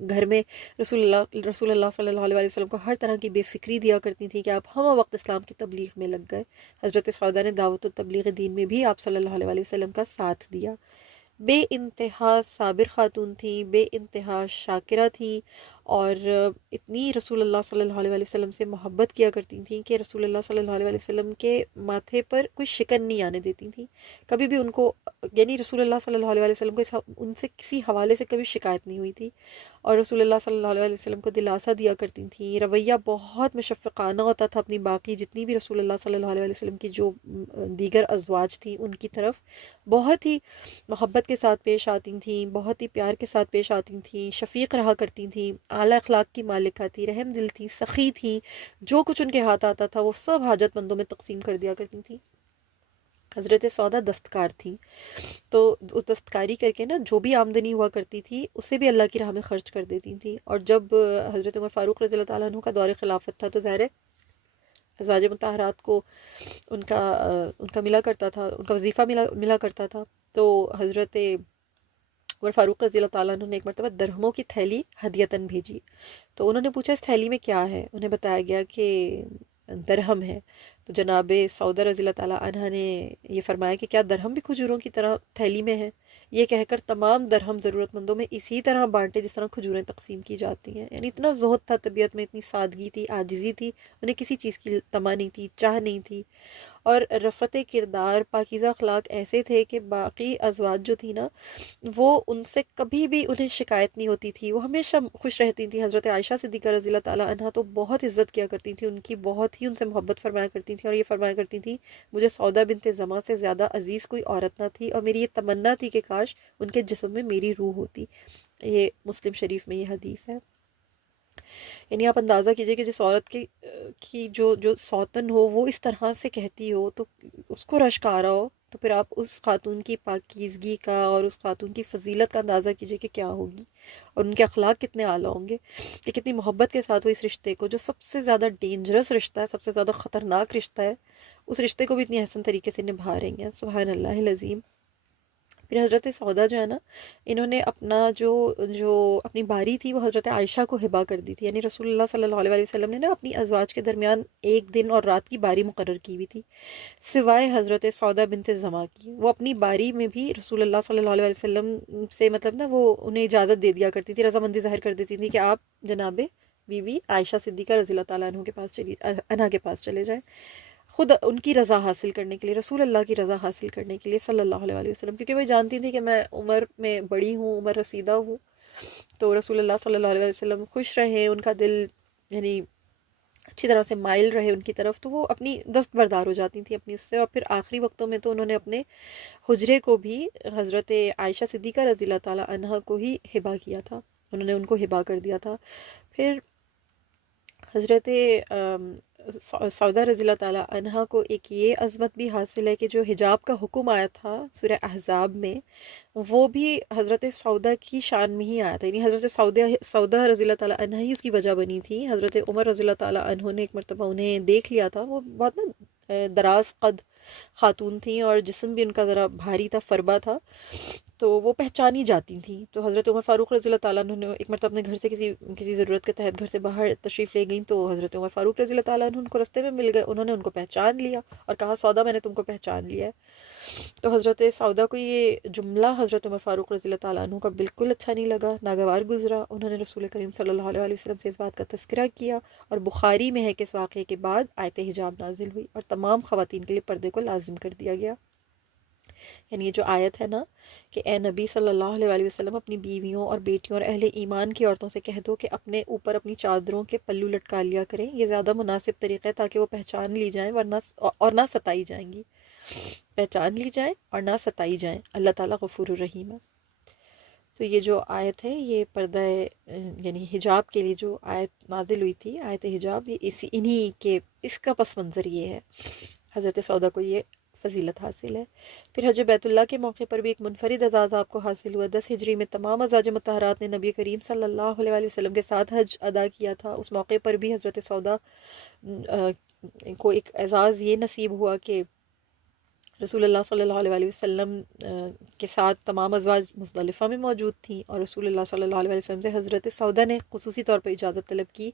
گھر میں رسول اللہ صلی اللہ علیہ وسلم کو ہر طرح کی بے فکری دیا کرتی تھیں کہ آپ ہم وقت اسلام کی تبلیغ میں لگ گئے۔ حضرت سودا نے دعوت و تبلیغ دین میں بھی آپ صلی اللہ علیہ وسلم کا ساتھ دیا۔ بے انتہا صابر خاتون تھیں، بے انتہا شاکرہ تھیں، اور اتنی رسول اللہ صلی اللہ علیہ وسلم سے محبت کیا کرتی تھیں کہ رسول اللہ صلی اللہ علیہ وسلم کے ماتھے پر کوئی شکن نہیں آنے دیتی تھیں، کبھی بھی ان کو، یعنی رسول اللہ صلی اللہ علیہ وسلم کو ان سے کسی حوالے سے کبھی شکایت نہیں ہوئی تھی، اور رسول اللہ صلی اللہ علیہ وسلم کو دلاسا دیا کرتی تھیں۔ رویہ بہت مشفقانہ ہوتا تھا اپنی باقی جتنی بھی رسول اللہ صلی اللہ علیہ وسلم کی جو دیگر ازواج تھیں ان کی طرف بہت ہی محبت کے ساتھ پیش آتی تھیں، بہت ہی پیار کے ساتھ پیش آتی تھیں، شفیق رہا کرتی تھیں، اعلیٰ اخلاق کی مالکہ تھیں، رحم دل تھیں، سخی تھیں، جو کچھ ان کے ہاتھ آتا تھا وہ سب حاجت مندوں میں تقسیم کر دیا کرتی تھیں۔ حضرت سودا دستکار تھیں، تو اس دستکاری کر کے نا جو بھی آمدنی ہوا کرتی تھی اسے بھی اللہ کی راہ میں خرچ کر دیتی تھیں، اور جب حضرت عمر فاروق رضی اللہ تعالیٰ عنہ کا دور خلافت تھا تو ظاہر ہے ازواج مطہرات کو ان کا ملا کرتا تھا، ان کا وظیفہ ملا کرتا تھا، تو حضرت عمر فاروق رضی اللہ تعالیٰ عنہ نے ایک مرتبہ درہموں کی تھیلی ہدیتاً بھیجی، تو انہوں نے پوچھا اس تھیلی میں کیا ہے، انہیں بتایا گیا کہ درہم ہے، تو جناب سودا رضی اللہ تعالیٰ عنہ نے یہ فرمایا کہ کیا درہم بھی کھجوروں کی طرح تھیلی میں ہے؟ یہ کہہ کر تمام درہم ضرورت مندوں میں اسی طرح بانٹے جس طرح کھجوریں تقسیم کی جاتی ہیں۔ یعنی اتنا زہد تھا طبیعت میں، اتنی سادگی تھی، عاجزی تھی، انہیں کسی چیز کی تما نہیں تھی، چاہ نہیں تھی، اور رفعت کردار، پاکیزہ اخلاق ایسے تھے کہ باقی ازواج جو تھی نا وہ ان سے کبھی بھی انہیں شکایت نہیں ہوتی تھی، وہ ہمیشہ خوش رہتی تھیں۔ حضرت عائشہ صدیقہ رضی اللہ تعالیٰ عنہا تو بہت عزت کیا کرتی تھیں ان کی، بہت ہی ان سے محبت فرمایا کرتی تھیں، اور یہ فرمایا کرتی تھیں مجھے سودا بنت زماں سے زیادہ عزیز کوئی عورت نہ تھی، اور میری یہ تمنا تھی کہ کاش ان کے جسم میں میری روح ہوتی۔ یہ مسلم شریف میں یہ حدیث ہے. یعنی آپ اندازہ کیجئے کہ جس عورت کی جو سوتن ہو وہ اس طرح سے کہتی ہو تو اس کو رشک آ رہا ہو، تو پھر آپ اس خاتون کی پاکیزگی کا اور اس خاتون کی فضیلت کا اندازہ کیجئے کہ کیا ہوگی، اور ان کے اخلاق کتنے اعلیٰ ہوں گے کہ کتنی محبت کے ساتھ وہ اس رشتے کو، جو سب سے زیادہ ڈینجرس رشتہ ہے، سب سے زیادہ خطرناک رشتہ ہے، اس رشتے کو بھی اتنی احسن طریقے سے نبھا رہی ہیں. سبحان اللہ العظیم. پھر حضرت سودا جو ہے نا، انہوں نے اپنا جو اپنی باری تھی وہ حضرت عائشہ کو ہبا کر دی تھی. یعنی رسول اللہ صلی اللہ علیہ وسلم نے نا اپنی ازواج کے درمیان ایک دن اور رات کی باری مقرر کی ہوئی تھی، سوائے حضرت سودا بنت زمع کی. وہ اپنی باری میں بھی رسول اللہ صلی اللہ علیہ وسلم سے مطلب نا وہ انہیں اجازت دے دیا کرتی تھی، رضامندی ظاہر کر دیتی تھی کہ آپ جناب بی بی عائشہ صدیقہ رضی اللہ تعالیٰ عنہ کے پاس چلے جائیں، خود ان کی رضا حاصل کرنے کے لیے، رسول اللہ کی رضا حاصل کرنے کے لیے صلی اللہ علیہ وسلم. کیونکہ وہ جانتی تھی کہ میں عمر میں بڑی ہوں، عمر رسیدہ ہوں، تو رسول اللہ صلی اللہ علیہ وسلم خوش رہیں، ان کا دل یعنی اچھی طرح سے مائل رہے ان کی طرف، تو وہ اپنی دستبردار ہو جاتی تھیں اپنی اس سے. اور پھر آخری وقتوں میں تو انہوں نے اپنے حجرے کو بھی حضرت عائشہ صدیقہ رضی اللہ تعالیٰ عنہ کو ہی ہبا کیا تھا، انہوں نے ان کو ہبا کر دیا تھا. پھر حضرت سودا رضی اللہ تعالیٰ عنہ کو ایک یہ عظمت بھی حاصل ہے کہ جو حجاب کا حکم آیا تھا سورہ احزاب میں، وہ بھی حضرت سودا کی شان میں ہی آیا تھا. یعنی حضرت سودا رضی اللہ تعالیٰ عنہ ہی اس کی وجہ بنی تھی. حضرت عمر رضی اللہ تعالیٰ عنہ نے ایک مرتبہ انہیں دیکھ لیا تھا، وہ بہت نا دراز قد خاتون تھیں اور جسم بھی ان کا ذرا بھاری تھا، فربا تھا، تو وہ پہچانی جاتی تھیں. تو حضرت عمر فاروق رضی اللہ تعالیٰ عنہ نے ایک مرتبہ اپنے گھر سے کسی ضرورت کے تحت گھر سے باہر تشریف لے گئیں، تو حضرت عمر فاروق رضی اللہ تعالیٰ عنہ ان کو رستے میں مل گئے. انہوں نے ان کو پہچان لیا اور کہا سودا میں نے تم کو پہچان لیا ہے. تو حضرت سودا کو یہ جملہ حضرت عمر فاروق رضی اللہ تعالیٰ عنہ کا بالکل اچھا نہیں لگا، ناگوار گزرا. انہوں نے رسول کریم صلی اللہ علیہ وسلم سے اس بات کا تذکرہ کیا، اور بخاری میں ہے کہ اس واقعے کے بعد آیت حجاب نازل ہوئی اور تمام خواتین کے لیے پردے کو لازم کر دیا گیا. یعنی یہ جو آیت ہے نا کہ اے نبی صلی اللہ علیہ وسلم اپنی بیویوں اور بیٹیوں اور اہل ایمان کی عورتوں سے کہہ دو کہ اپنے اوپر اپنی چادروں کے پلو لٹکا لیا کریں، یہ زیادہ مناسب طریقہ ہے تاکہ وہ پہچان لی جائیں اور نہ ستائی جائیں گی، پہچان لی جائیں اور نہ ستائی جائیں. اللہ تعالیٰ غفور الرحیم ہے. تو یہ جو آیت ہے یہ پردہ یعنی حجاب کے لیے جو آیت نازل ہوئی تھی، آیت حجاب، یہ انہی کے اس کا پس منظر یہ ہے. حضرت سودا کو یہ فضیلت حاصل ہے. پھر حج بیت اللہ کے موقع پر بھی ایک منفرد اعزاز آپ کو حاصل ہوا. 10 ہجری میں تمام ازواج مطہرات نے نبی کریم صلی اللہ علیہ وسلم کے ساتھ حج ادا کیا تھا. اس موقع پر بھی حضرت سودا کو ایک اعزاز یہ نصیب ہوا کہ رسول اللہ صلی اللہ علیہ وسلم کے ساتھ تمام ازواج مزدلفہ میں موجود تھیں، اور رسول اللہ صلی اللہ علیہ وسلم سے حضرت سودا نے خصوصی طور پر اجازت طلب کی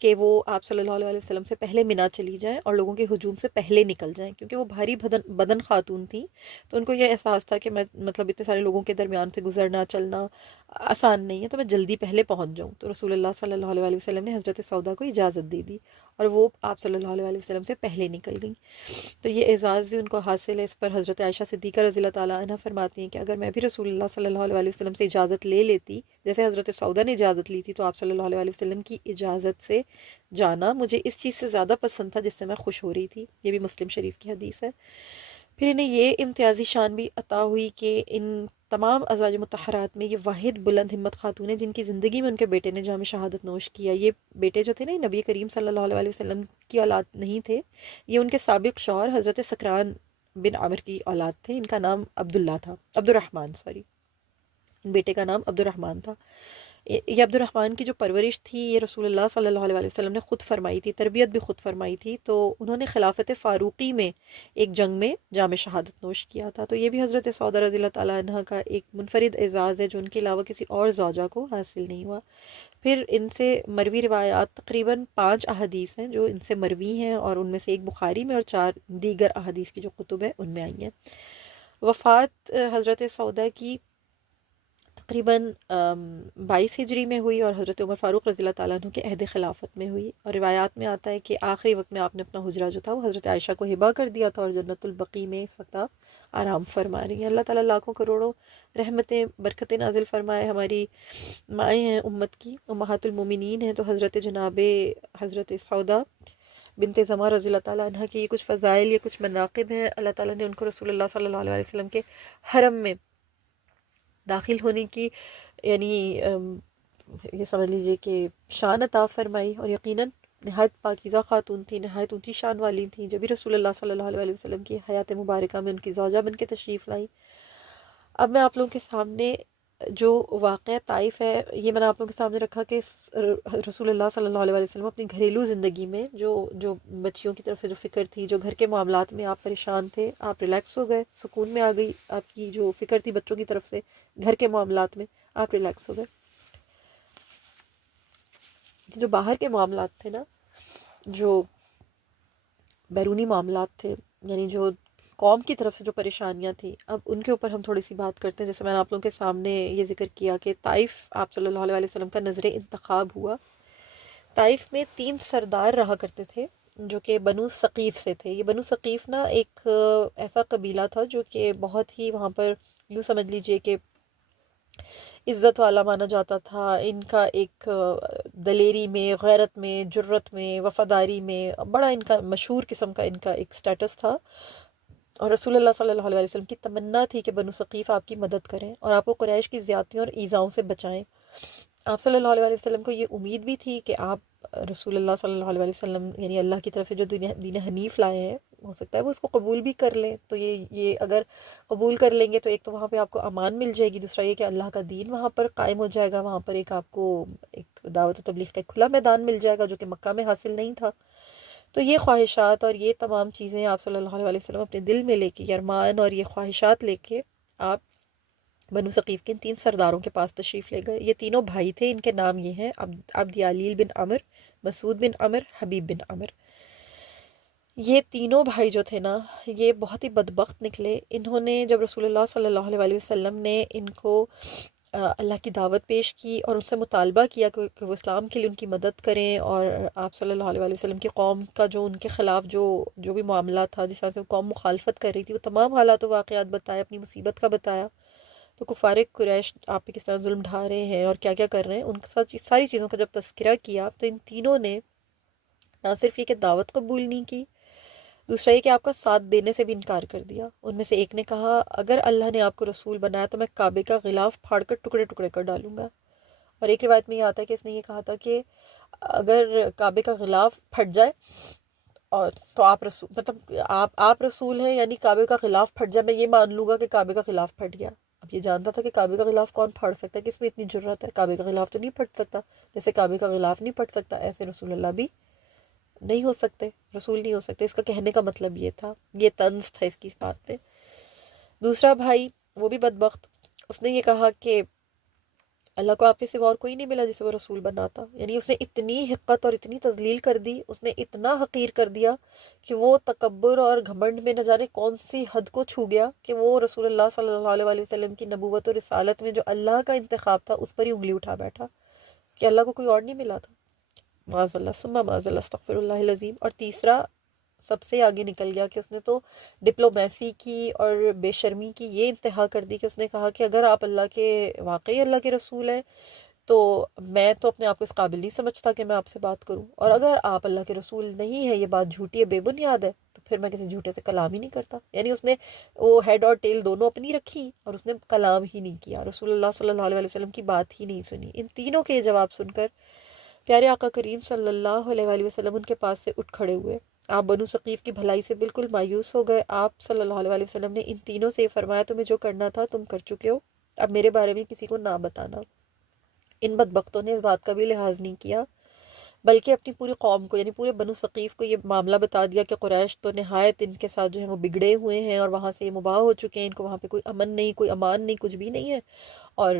کہ وہ آپ صلی اللہ علیہ وسلم سے پہلے منا چلی جائیں اور لوگوں کے ہجوم سے پہلے نکل جائیں، کیونکہ وہ بھاری بدن خاتون تھیں. تو ان کو یہ احساس تھا کہ میں مطلب اتنے سارے لوگوں کے درمیان سے گزرنا چلنا آسان نہیں ہے، تو میں جلدی پہلے پہنچ جاؤں. تو رسول اللہ صلی اللہ علیہ وسلم نے حضرت سودا کو اجازت دے دی اور وہ آپ صلی اللہ علیہ وسلم سے پہلے نکل گئیں. تو یہ اعزاز بھی ان کو حاصل ہے. اس پر حضرت عائشہ صدیقہ رضی اللہ تعالیٰ عنہ فرماتی ہیں کہ اگر میں بھی رسول اللہ صلی اللہ علیہ وسلم سے اجازت لے لیتی جیسے حضرت سودا نے اجازت لی تھی، تو آپ صلی اللہ علیہ وسلم کی اجازت سے جانا مجھے اس چیز سے زیادہ پسند تھا جس سے میں خوش ہو رہی تھی. یہ بھی مسلم شریف کی حدیث ہے. پھر انہیں یہ امتیازی شان بھی عطا ہوئی کہ ان تمام ازواج مطہرات میں یہ واحد بلند ہمت خاتون ہیں جن کی زندگی میں ان کے بیٹے نے جام شہادت نوش کیا. یہ بیٹے جو تھے نا، نبی کریم صلی اللہ علیہ وسلم کی اولاد نہیں تھے، یہ ان کے سابق شوہر حضرت سکران بن عامر کی اولاد تھے. ان کا نام عبداللہ تھا، عبد الرحمن سوری، ان بیٹے کا نام عبد الرحمن تھا. یہ عبد الرحمن کی جو پرورش تھی یہ رسول اللہ صلی اللہ علیہ وسلم نے خود فرمائی تھی، تربیت بھی خود فرمائی تھی. تو انہوں نے خلافت فاروقی میں ایک جنگ میں جام شہادت نوش کیا تھا. تو یہ بھی حضرت سودا رضی اللہ تعالیٰ عنہ کا ایک منفرد اعزاز ہے جو ان کے علاوہ کسی اور زوجہ کو حاصل نہیں ہوا. پھر ان سے مروی روایات تقریباً 5 احادیث ہیں جو ان سے مروی ہیں، اور ان میں سے ایک بخاری میں اور 4 دیگر احادیث کی جو کتب ہیں ان میں آئی ہیں. وفات حضرت سودا کی تقریباً 22 ہجری میں ہوئی اور حضرت عمر فاروق رضی اللہ تعالیٰ عنہ کے عہد خلافت میں ہوئی. اور روایات میں آتا ہے کہ آخری وقت میں آپ نے اپنا حجرہ جو تھا وہ حضرت عائشہ کو ہبہ کر دیا تھا، اور جنت البقیع میں اس وقت آپ آرام فرما رہی ہیں. اللہ تعالیٰ لاکھوں کروڑوں رحمتیں برکتیں نازل فرمائے. ہماری مائیں ہیں امت کی، امہات المومنین ہیں، تو حضرت سودا بنت زمع رضی اللہ تعالیٰ عنہ کی یہ کچھ فضائل، یہ کچھ مناقب ہیں. اللہ تعالیٰ نے ان کو رسول اللہ صلی اللہ علیہ وسلم کے حرم میں داخل ہونے کی یعنی یہ سمجھ لیجئے کہ شان عطا فرمائی، اور یقیناً نہایت پاکیزہ خاتون تھی، نہایت اونچی شان والی تھیں، جب بھی رسول اللہ صلی اللہ علیہ وسلم کی حیات مبارکہ میں ان کی زوجہ بن کے تشریف لائیں۔ اب میں آپ لوگوں کے سامنے جو واقعہ طائف ہے، یہ میں نے آپ لوگوں کے سامنے رکھا کہ رسول اللہ صلی اللہ علیہ وسلم اپنی گھریلو زندگی میں جو بچیوں کی طرف سے جو فکر تھی، جو گھر کے معاملات میں آپ پریشان تھے، آپ ریلیکس ہو گئے، سکون میں آ گئی آپ کی جو فکر تھی بچوں کی طرف سے، گھر کے معاملات میں آپ ریلیکس ہو گئے۔ جو باہر کے معاملات تھے نا، جو بیرونی معاملات تھے، یعنی جو قوم کی طرف سے جو پریشانیاں تھیں، اب ان کے اوپر ہم تھوڑی سی بات کرتے ہیں۔ جیسے میں نے آپ لوگوں کے سامنے یہ ذکر کیا کہ طائف آپ صلی اللہ علیہ وسلم کا نظر انتخاب ہوا۔ طائف میں 3 سردار رہا کرتے تھے جو کہ بنو ثقیف سے تھے۔ یہ بنو ثقیف نا ایک ایسا قبیلہ تھا جو کہ بہت ہی وہاں پر یوں سمجھ لیجئے کہ عزت والا مانا جاتا تھا۔ ان کا ایک دلیری میں، غیرت میں، جرت میں، وفاداری میں بڑا ان کا مشہور قسم کا ان کا ایک سٹیٹس تھا، اور رسول اللہ صلی اللہ علیہ وسلم کی تمنا تھی کہ بنو ثقیف آپ کی مدد کریں اور آپ کو قریش کی زیادتیوں اور ایذاؤں سے بچائیں۔ آپ صلی اللہ علیہ وسلم کو یہ امید بھی تھی کہ آپ رسول اللہ صلی اللہ علیہ وسلم یعنی اللہ کی طرف سے جو دین حنیف لائے ہیں، ہو سکتا ہے وہ اس کو قبول بھی کر لیں، تو یہ اگر قبول کر لیں گے تو ایک تو وہاں پہ آپ کو امان مل جائے گی، دوسرا یہ کہ اللہ کا دین وہاں پر قائم ہو جائے گا، وہاں پر ایک آپ کو ایک دعوت و تبلیغ کا ایک کھلا میدان مل جائے گا جو کہ مکہ میں حاصل نہیں تھا۔ تو یہ خواہشات اور یہ تمام چیزیں آپ صلی اللہ علیہ وسلم اپنے دل میں لے کے، یہ ارمان اور یہ خواہشات لے کے آپ بنو ثقیف کے ان 3 سرداروں کے پاس تشریف لے گئے۔ یہ تینوں بھائی تھے، ان کے نام یہ ہیں عبد یالیل بن عمر، مسعود بن عمر، حبیب بن عمر۔ یہ تینوں بھائی جو تھے نا، یہ بہت ہی بدبخت نکلے۔ انہوں نے جب رسول اللہ صلی اللہ علیہ وسلم نے ان کو اللہ کی دعوت پیش کی اور ان سے مطالبہ کیا کہ وہ اسلام کے لیے ان کی مدد کریں، اور آپ صلی اللہ علیہ وسلم کی قوم کا جو ان کے خلاف جو بھی معاملہ تھا، جس طرح سے وہ قوم مخالفت کر رہی تھی، وہ تمام حالات و واقعات بتائے، اپنی مصیبت کا بتایا، تو کفار قریش آپ پہ کس طرح ظلم ڈھا رہے ہیں اور کیا کیا کر رہے ہیں، ان کے ساتھ ساری چیزوں کا جب تذکرہ کیا تو ان تینوں نے نہ صرف یہ کہ دعوت قبول نہیں کی، دوسرا یہ کہ آپ کا ساتھ دینے سے بھی انکار کر دیا۔ ان میں سے ایک نے کہا اگر اللہ نے آپ کو رسول بنایا تو میں کعبے کا غلاف پھاڑ کر ٹکڑے ٹکڑے کر ڈالوں گا، اور ایک روایت میں یہ آتا ہے کہ اس نے یہ کہا تھا کہ اگر کعبے کا غلاف پھٹ جائے اور تو آپ رسول، مطلب آپ رسول ہیں، یعنی کعبے کا غلاف پھٹ جائے، میں یہ مان لوں گا کہ کعبے کا غلاف پھٹ گیا۔ اب یہ جانتا تھا کہ کعبے کا غلاف کون پھاڑ سکتا ہے، کس میں اتنی جرت ہے، کعبے کا غلاف تو نہیں پھٹ سکتا، جیسے کعبے کا غلاف نہیں پھٹ سکتا ایسے رسول اللہ بھی نہیں ہو سکتے، رسول نہیں ہو سکتے۔ اس کا کہنے کا مطلب یہ تھا، یہ طنز تھا اس کی بات میں۔ دوسرا بھائی وہ بھی بدبخت، اس نے یہ کہا کہ اللہ کو آپ کے سوا اور کوئی نہیں ملا جسے وہ رسول بناتا، یعنی اس نے اتنی حقت اور اتنی تذلیل کر دی، اس نے اتنا حقیر کر دیا کہ وہ تکبر اور گھمنڈ میں نہ جانے کون سی حد کو چھو گیا کہ وہ رسول اللہ صلی اللہ علیہ وسلم کی نبوت اور رسالت میں جو اللہ کا انتخاب تھا اس پر ہی انگلی اٹھا بیٹھا کہ اللہ کو کوئی اور نہیں ملا تھا۔ معاذ اللہ ثم معاذ اللہ، استغفر اللہ العظیم۔ اور تیسرا سب سے آگے نکل گیا کہ اس نے تو ڈپلومیسی کی اور بے شرمی کی یہ انتہا کر دی کہ اس نے کہا کہ اگر آپ اللہ کے واقعی اللہ کے رسول ہیں تو میں تو اپنے آپ کو اس قابل نہیں سمجھتا کہ میں آپ سے بات کروں، اور اگر آپ اللہ کے رسول نہیں ہے، یہ بات جھوٹی ہے، بے بنیاد ہے، تو پھر میں کسی جھوٹے سے کلام ہی نہیں کرتا۔ یعنی اس نے وہ ہیڈ اور ٹیل دونوں اپنی رکھی اور اس نے کلام ہی نہیں کیا، رسول اللہ صلی اللہ علیہ وسلم کی بات ہی نہیں سنی۔ ان تینوں کے جواب سن کر پیارے آقا کریم صلی اللہ علیہ وآلہ وسلم ان کے پاس سے اٹھ کھڑے ہوئے۔ آپ بنو ثقیف کی بھلائی سے بالکل مایوس ہو گئے۔ آپ صلی اللہ علیہ وآلہ وسلم نے ان تینوں سے یہ فرمایا تمہیں جو کرنا تھا تم کر چکے ہو، اب میرے بارے میں کسی کو نہ بتانا۔ ان بدبختوں نے اس بات کا بھی لحاظ نہیں کیا، بلکہ اپنی پوری قوم کو یعنی پورے بنو ثقیف کو یہ معاملہ بتا دیا کہ قریش تو نہایت ان کے ساتھ جو ہے وہ بگڑے ہوئے ہیں اور وہاں سے یہ مباح ہو چکے ہیں، ان کو وہاں پہ کوئی امن نہیں، کوئی امان نہیں، کچھ بھی نہیں ہے، اور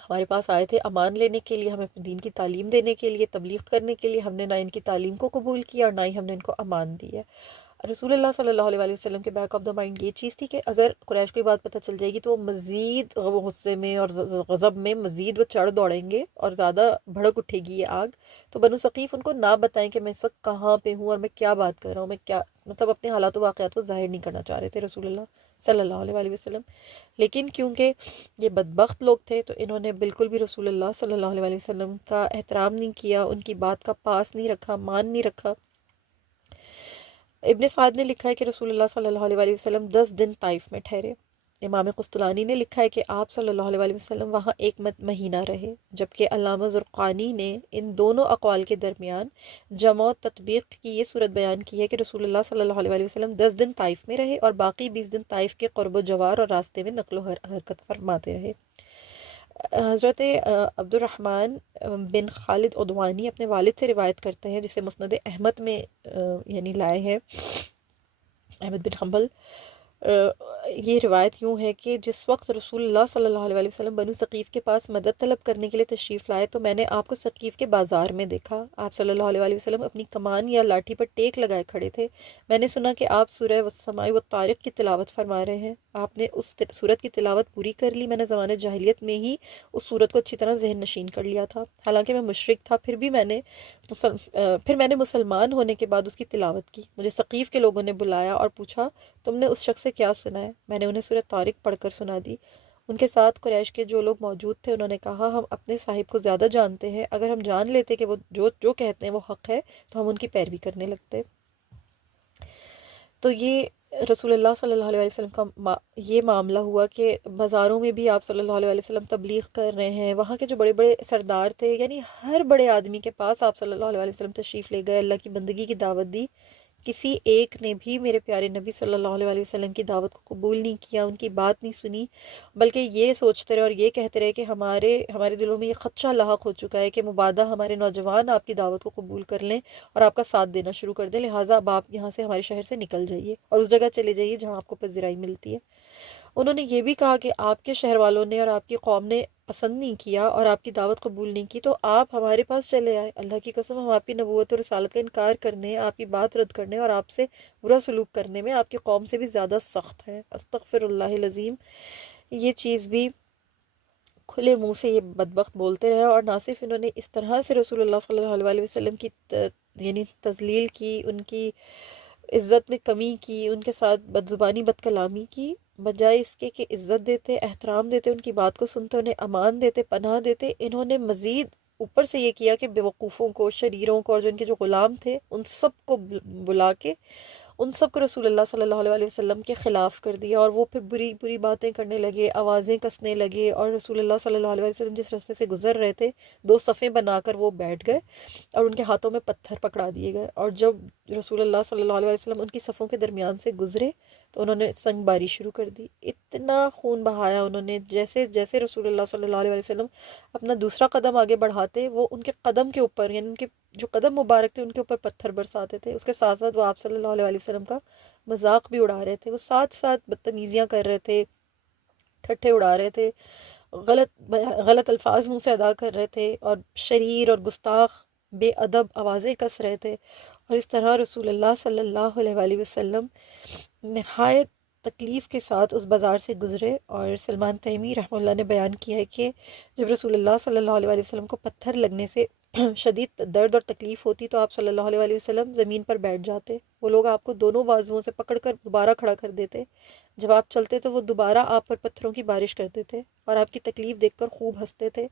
ہمارے پاس آئے تھے امان لینے کے لیے، ہمیں اپنے دین کی تعلیم دینے کے لیے، تبلیغ کرنے کے لیے، ہم نے نہ ان کی تعلیم کو قبول کیا اور نہ ہی ہم نے ان کو امان دی ہے۔ رسول اللہ صلی اللہ علیہ وسلم کے بیک آف دا مائنڈ یہ چیز تھی کہ اگر قریش کو یہ بات پتہ چل جائے گی تو وہ مزید غم و غصے میں اور غضب میں مزید وہ چڑھ دوڑیں گے اور زیادہ بھڑک اٹھے گی یہ آگ، تو بنو ثقیف ان کو نہ بتائیں کہ میں اس وقت کہاں پہ ہوں اور میں کیا بات کر رہا ہوں، میں کیا مطلب اپنے حالات و واقعات کو ظاہر نہیں کرنا چاہ رہے تھے رسول اللہ صلی اللہ علیہ وسلم۔ لیکن کیونکہ یہ بدبخت لوگ تھے تو انہوں نے بالکل بھی رسول اللہ صلی اللہ علیہ وسلم کا احترام نہیں کیا، ان کی بات کا پاس نہیں رکھا، مان نہیں رکھا۔ ابن سعد نے لکھا ہے کہ رسول اللہ صلی اللہ علیہ وسلم 10 دن طائف میں ٹھہرے، امام قسطلانی نے لکھا ہے کہ آپ صلی اللہ علیہ وسلم وہاں ایک مہینہ رہے، جبکہ علامہ زرقانی نے ان دونوں اقوال کے درمیان جمع و تطبیق کی یہ صورت بیان کی ہے کہ رسول اللہ صلی اللہ علیہ وسلم 10 دن طائف میں رہے اور باقی 20 دن طائف کے قرب و جوار اور راستے میں نقل و حرکت فرماتے رہے۔ حضرت عبد الرحمن بن خالد عدوانی اپنے والد سے روایت کرتے ہیں، جسے مسند احمد میں یعنی لائے ہیں، احمد بن حنبل۔ یہ روایت یوں ہے کہ جس وقت رسول اللہ صلی اللہ علیہ وسلم بنو ثقیف کے پاس مدد طلب کرنے کے لیے تشریف لائے تو میں نے آپ کو ثقیف کے بازار میں دیکھا۔ آپ صلی اللہ علیہ وسلم اپنی کمان یا لاٹھی پر ٹیک لگائے کھڑے تھے۔ میں نے سنا کہ آپ سورہ والسماء والطارق کی تلاوت فرما رہے ہیں۔ آپ نے اس سورت کی تلاوت پوری کر لی۔ میں نے زمانہ جاہلیت میں ہی اس سورت کو اچھی طرح ذہن نشین کر لیا تھا، حالانکہ میں مشرک تھا، پھر میں نے مسلمان ہونے کے بعد اس کی تلاوت کی۔ مجھے ثقیف کے لوگوں نے بلایا اور پوچھا تم نے اس شخص سے کیا سنا ہے؟ میں نے انہیں سورہ طارق پڑھ کر سنا دی۔ ان کے ساتھ قریش کے جو لوگ موجود تھے انہوں نے کہا ہم اپنے صاحب کو زیادہ جانتے ہیں، اگر ہم جان لیتے کہ وہ جو کہتے ہیں وہ حق ہے تو ہم ان کی پیروی کرنے لگتے۔ تو یہ رسول اللہ صلی اللہ علیہ وسلم کا یہ معاملہ ہوا کہ بازاروں میں بھی آپ صلی اللہ علیہ وسلم تبلیغ کر رہے ہیں۔ وہاں کے جو بڑے بڑے سردار تھے، یعنی ہر بڑے آدمی کے پاس آپ صلی اللہ علیہ وسلم تشریف لے گئے، اللہ کی بندگی کی دعوت دی۔ کسی ایک نے بھی میرے پیارے نبی صلی اللہ علیہ وسلم کی دعوت کو قبول نہیں کیا، ان کی بات نہیں سنی، بلکہ یہ سوچتے رہے اور یہ کہتے رہے کہ ہمارے دلوں میں یہ خدشہ لاحق ہو چکا ہے کہ مبادا ہمارے نوجوان آپ کی دعوت کو قبول کر لیں اور آپ کا ساتھ دینا شروع کر دیں، لہٰذا اب آپ یہاں سے ہمارے شہر سے نکل جائیے اور اس جگہ چلے جائیے جہاں آپ کو پذیرائی ملتی ہے۔ انہوں نے یہ بھی کہا کہ آپ کے شہر والوں نے اور آپ کی قوم نے پسند نہیں کیا اور آپ کی دعوت قبول نہیں کی تو آپ ہمارے پاس چلے آئے، اللہ کی قسم ہم آپ کی نبوت اور رسالت کا انکار کرنے، آپ کی بات رد کرنے اور آپ سے برا سلوک کرنے میں آپ کی قوم سے بھی زیادہ سخت ہے، استغفر اللہ العظیم۔ یہ چیز بھی کھلے منہ سے یہ بدبخت بولتے رہے، اور نہ صرف انہوں نے اس طرح سے رسول اللہ صلی اللہ علیہ وسلم کی یعنی تذلیل کی، ان کی عزت میں کمی کی، ان کے ساتھ بد زبانی بد کلامی کی، بجائے اس کے کہ عزت دیتے، احترام دیتے، ان کی بات کو سنتے، انہیں امان دیتے، پناہ دیتے، انہوں نے مزید اوپر سے یہ کیا کہ بیوقوفوں کو، شریروں کو اور جو ان کے جو غلام تھے ان سب کو بلا کے ان سب کو رسول اللہ صلی اللہ علیہ وسلم کے خلاف کر دیا، اور وہ پھر بری بری باتیں کرنے لگے، آوازیں کسنے لگے، اور رسول اللہ صلی اللہ علیہ وسلم جس راستے سے گزر رہے تھے 2 صفیں بنا کر وہ بیٹھ گئے اور ان کے ہاتھوں میں پتھر پکڑا دیے گئے، اور جب رسول اللہ صلی اللہ علیہ وسلم ان کی صفوں کے درمیان سے گزرے تو انہوں نے سنگ باری شروع کر دی، اتنا خون بہایا انہوں نے، جیسے جیسے رسول اللہ صلی اللہ علیہ وسلم اپنا دوسرا قدم آگے بڑھاتے وہ ان کے قدم کے اوپر، یعنی ان کے جو قدم مبارک تھے ان کے اوپر پتھر برساتے تھے، اس کے ساتھ ساتھ وہ آپ صلی اللہ علیہ وسلم کا مذاق بھی اڑا رہے تھے، وہ ساتھ ساتھ بدتمیزیاں کر رہے تھے، ٹھٹھے اڑا رہے تھے، غلط الفاظ منہ سے ادا کر رہے تھے، اور شریر اور گستاخ بے ادب آوازیں کس رہے تھے، اور اس طرح رسول اللہ صلی اللہ علیہ وآلہ وسلم نہایت تکلیف کے ساتھ اس بازار سے گزرے۔ اور سلمان تیمی رحمہ اللہ نے بیان کیا ہے کہ جب رسول اللہ صلی اللہ علیہ وآلہ وسلم کو پتھر لگنے سے شدید درد اور تکلیف ہوتی تو آپ صلی اللہ علیہ وآلہ وسلم زمین پر بیٹھ جاتے، وہ لوگ آپ کو دونوں بازوؤں سے پکڑ کر دوبارہ کھڑا کر دیتے، جب آپ چلتے تو وہ دوبارہ آپ پر پتھروں کی بارش کرتے تھے اور آپ کی تکلیف دیکھ کر خوب ہنستے تھے۔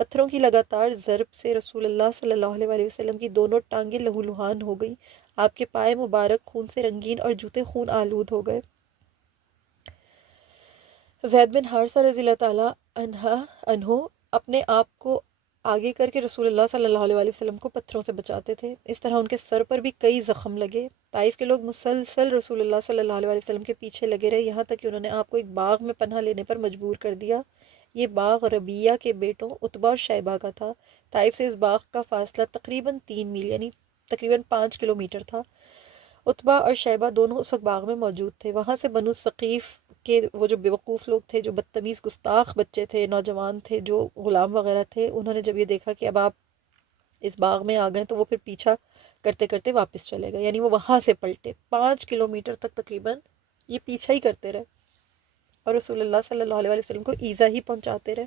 پتھروں کی لگاتار ضرب سے رسول اللہ صلی اللہ علیہ وآلہ وسلم کی دونوں ٹانگیں لہولہان ہو گئیں، آپ کے پائے مبارک خون سے رنگین اور جوتے خون آلود ہو گئے۔ زید بن حارثہ رضی اللہ تعالیٰ عنہ اپنے آپ کو آگے کر کے رسول اللہ صلی اللہ علیہ وآلہ وسلم کو پتھروں سے بچاتے تھے، اس طرح ان کے سر پر بھی کئی زخم لگے۔ طائف کے لوگ مسلسل رسول اللہ صلی اللہ علیہ وآلہ وسلم کے پیچھے لگے رہے، یہاں تک کہ انہوں نے آپ کو ایک باغ میں پناہ لینے پر مجبور کر دیا۔ یہ باغ ربیعہ کے بیٹوں عتبہ اور شیبہ کا تھا۔ طائف سے اس باغ کا فاصلہ تقریباً 3 میل یعنی تقریباً 5 کلومیٹر تھا۔ عتبہ اور شیبہ دونوں اس وقت باغ میں موجود تھے۔ وہاں سے بنو ثقیف کے وہ جو بیوقوف لوگ تھے، جو بدتمیز گستاخ بچے تھے، نوجوان تھے، جو غلام وغیرہ تھے، انہوں نے جب یہ دیکھا کہ اب آپ اس باغ میں آ گئے تو وہ پھر پیچھا کرتے کرتے واپس چلے گئے، یعنی وہ وہاں سے پلٹے 5 کلومیٹر تک تقریباً یہ پیچھا ہی کرتے رہے اور رسول اللہ صلی اللہ علیہ وسلم کو ایذا ہی پہنچاتے رہے۔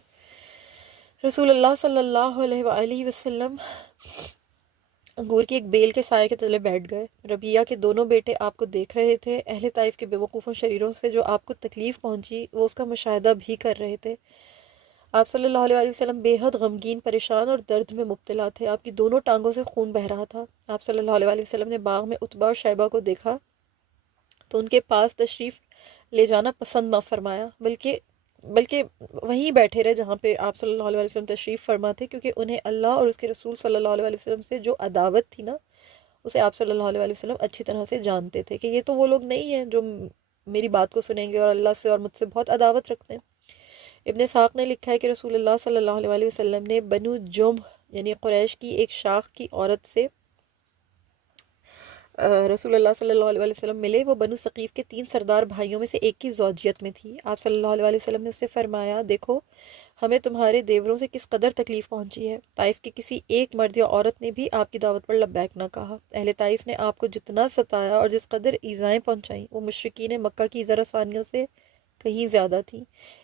رسول اللہ صلی اللہ علیہ وآلہ وسلم انگور کی ایک بیل کے سائے کے تلے بیٹھ گئے۔ ربیعہ کے دونوں بیٹے آپ کو دیکھ رہے تھے، اہل طائف کے بیوقوفوں شریروں سے جو آپ کو تکلیف پہنچی وہ اس کا مشاہدہ بھی کر رہے تھے۔ آپ صلی اللہ علیہ وآلہ وسلم بے حد غمگین، پریشان اور درد میں مبتلا تھے، آپ کی دونوں ٹانگوں سے خون بہہ رہا تھا۔ آپ صلی اللہ علیہ وآلہ وسلم نے باغ میں عتبہ اور شیبہ کو دیکھا تو ان کے پاس تشریف لے جانا پسند نہ فرمایا، بلکہ وہیں بیٹھے رہے جہاں پہ آپ صلی اللہ علیہ وسلم تشریف فرما تھے، کیونکہ انہیں اللہ اور اس کے رسول صلی اللہ علیہ وسلم سے جو عداوت تھی نا، اسے آپ صلی اللہ علیہ وسلم اچھی طرح سے جانتے تھے کہ یہ تو وہ لوگ نہیں ہیں جو میری بات کو سنیں گے اور اللہ سے اور مجھ سے بہت عداوت رکھتے ہیں۔ ابن اسحاق نے لکھا ہے کہ رسول اللہ صلی اللہ علیہ وسلم نے بنو جمح یعنی قریش کی ایک شاخ کی عورت سے رسول اللہ صلی اللہ علیہ وسلم ملے۔ وہ بنو ثقیف کے 3 سردار بھائیوں میں سے ایک کی زوجیت میں تھی۔ آپ صلی اللہ علیہ وسلم نے اس سے فرمایا، دیکھو ہمیں تمہارے دیوروں سے کس قدر تکلیف پہنچی ہے۔ طائف کے کسی ایک مرد یا عورت نے بھی آپ کی دعوت پر لبیک نہ کہا۔ اہل طائف نے آپ کو جتنا ستایا اور جس قدر ایذائیں پہنچائیں وہ مشرکین مکہ کی ذرا ثانیوں سے کہیں زیادہ تھیں۔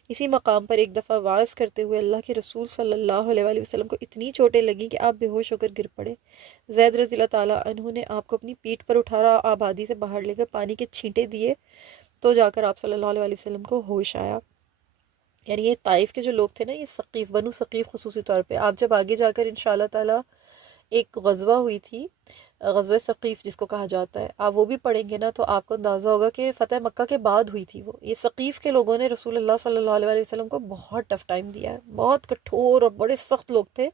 اسی مقام پر ایک دفعہ وعظ کرتے ہوئے اللہ کے رسول صلی اللہ علیہ وآلہ وسلم کو اتنی چوٹیں لگیں کہ آپ بے ہوش ہو کر گر پڑے۔ زید رضی اللہ تعالیٰ عنہ نے آپ کو اپنی پیٹھ پر اٹھا آبادی سے باہر لے کر پانی کے چھینٹے دیے تو جا کر آپ صلی اللہ علیہ وآلہ وسلم کو ہوش آیا۔ یعنی یہ طائف کے جو لوگ تھے نا، یہ ثقیف، بنو ثقیف خصوصی طور پہ، آپ جب آگے جا کر انشاءاللہ تعالیٰ ایک غزوہ ہوئی تھی، غزوہ ثقیف جس کو کہا جاتا ہے، آپ وہ بھی پڑھیں گے نا تو آپ کو اندازہ ہوگا کہ فتح مکہ کے بعد ہوئی تھی وہ۔ یہ ثقیف کے لوگوں نے رسول اللہ صلی اللہ علیہ وسلم کو بہت ٹف ٹائم دیا ہے، بہت کٹھور اور بڑے سخت لوگ تھے۔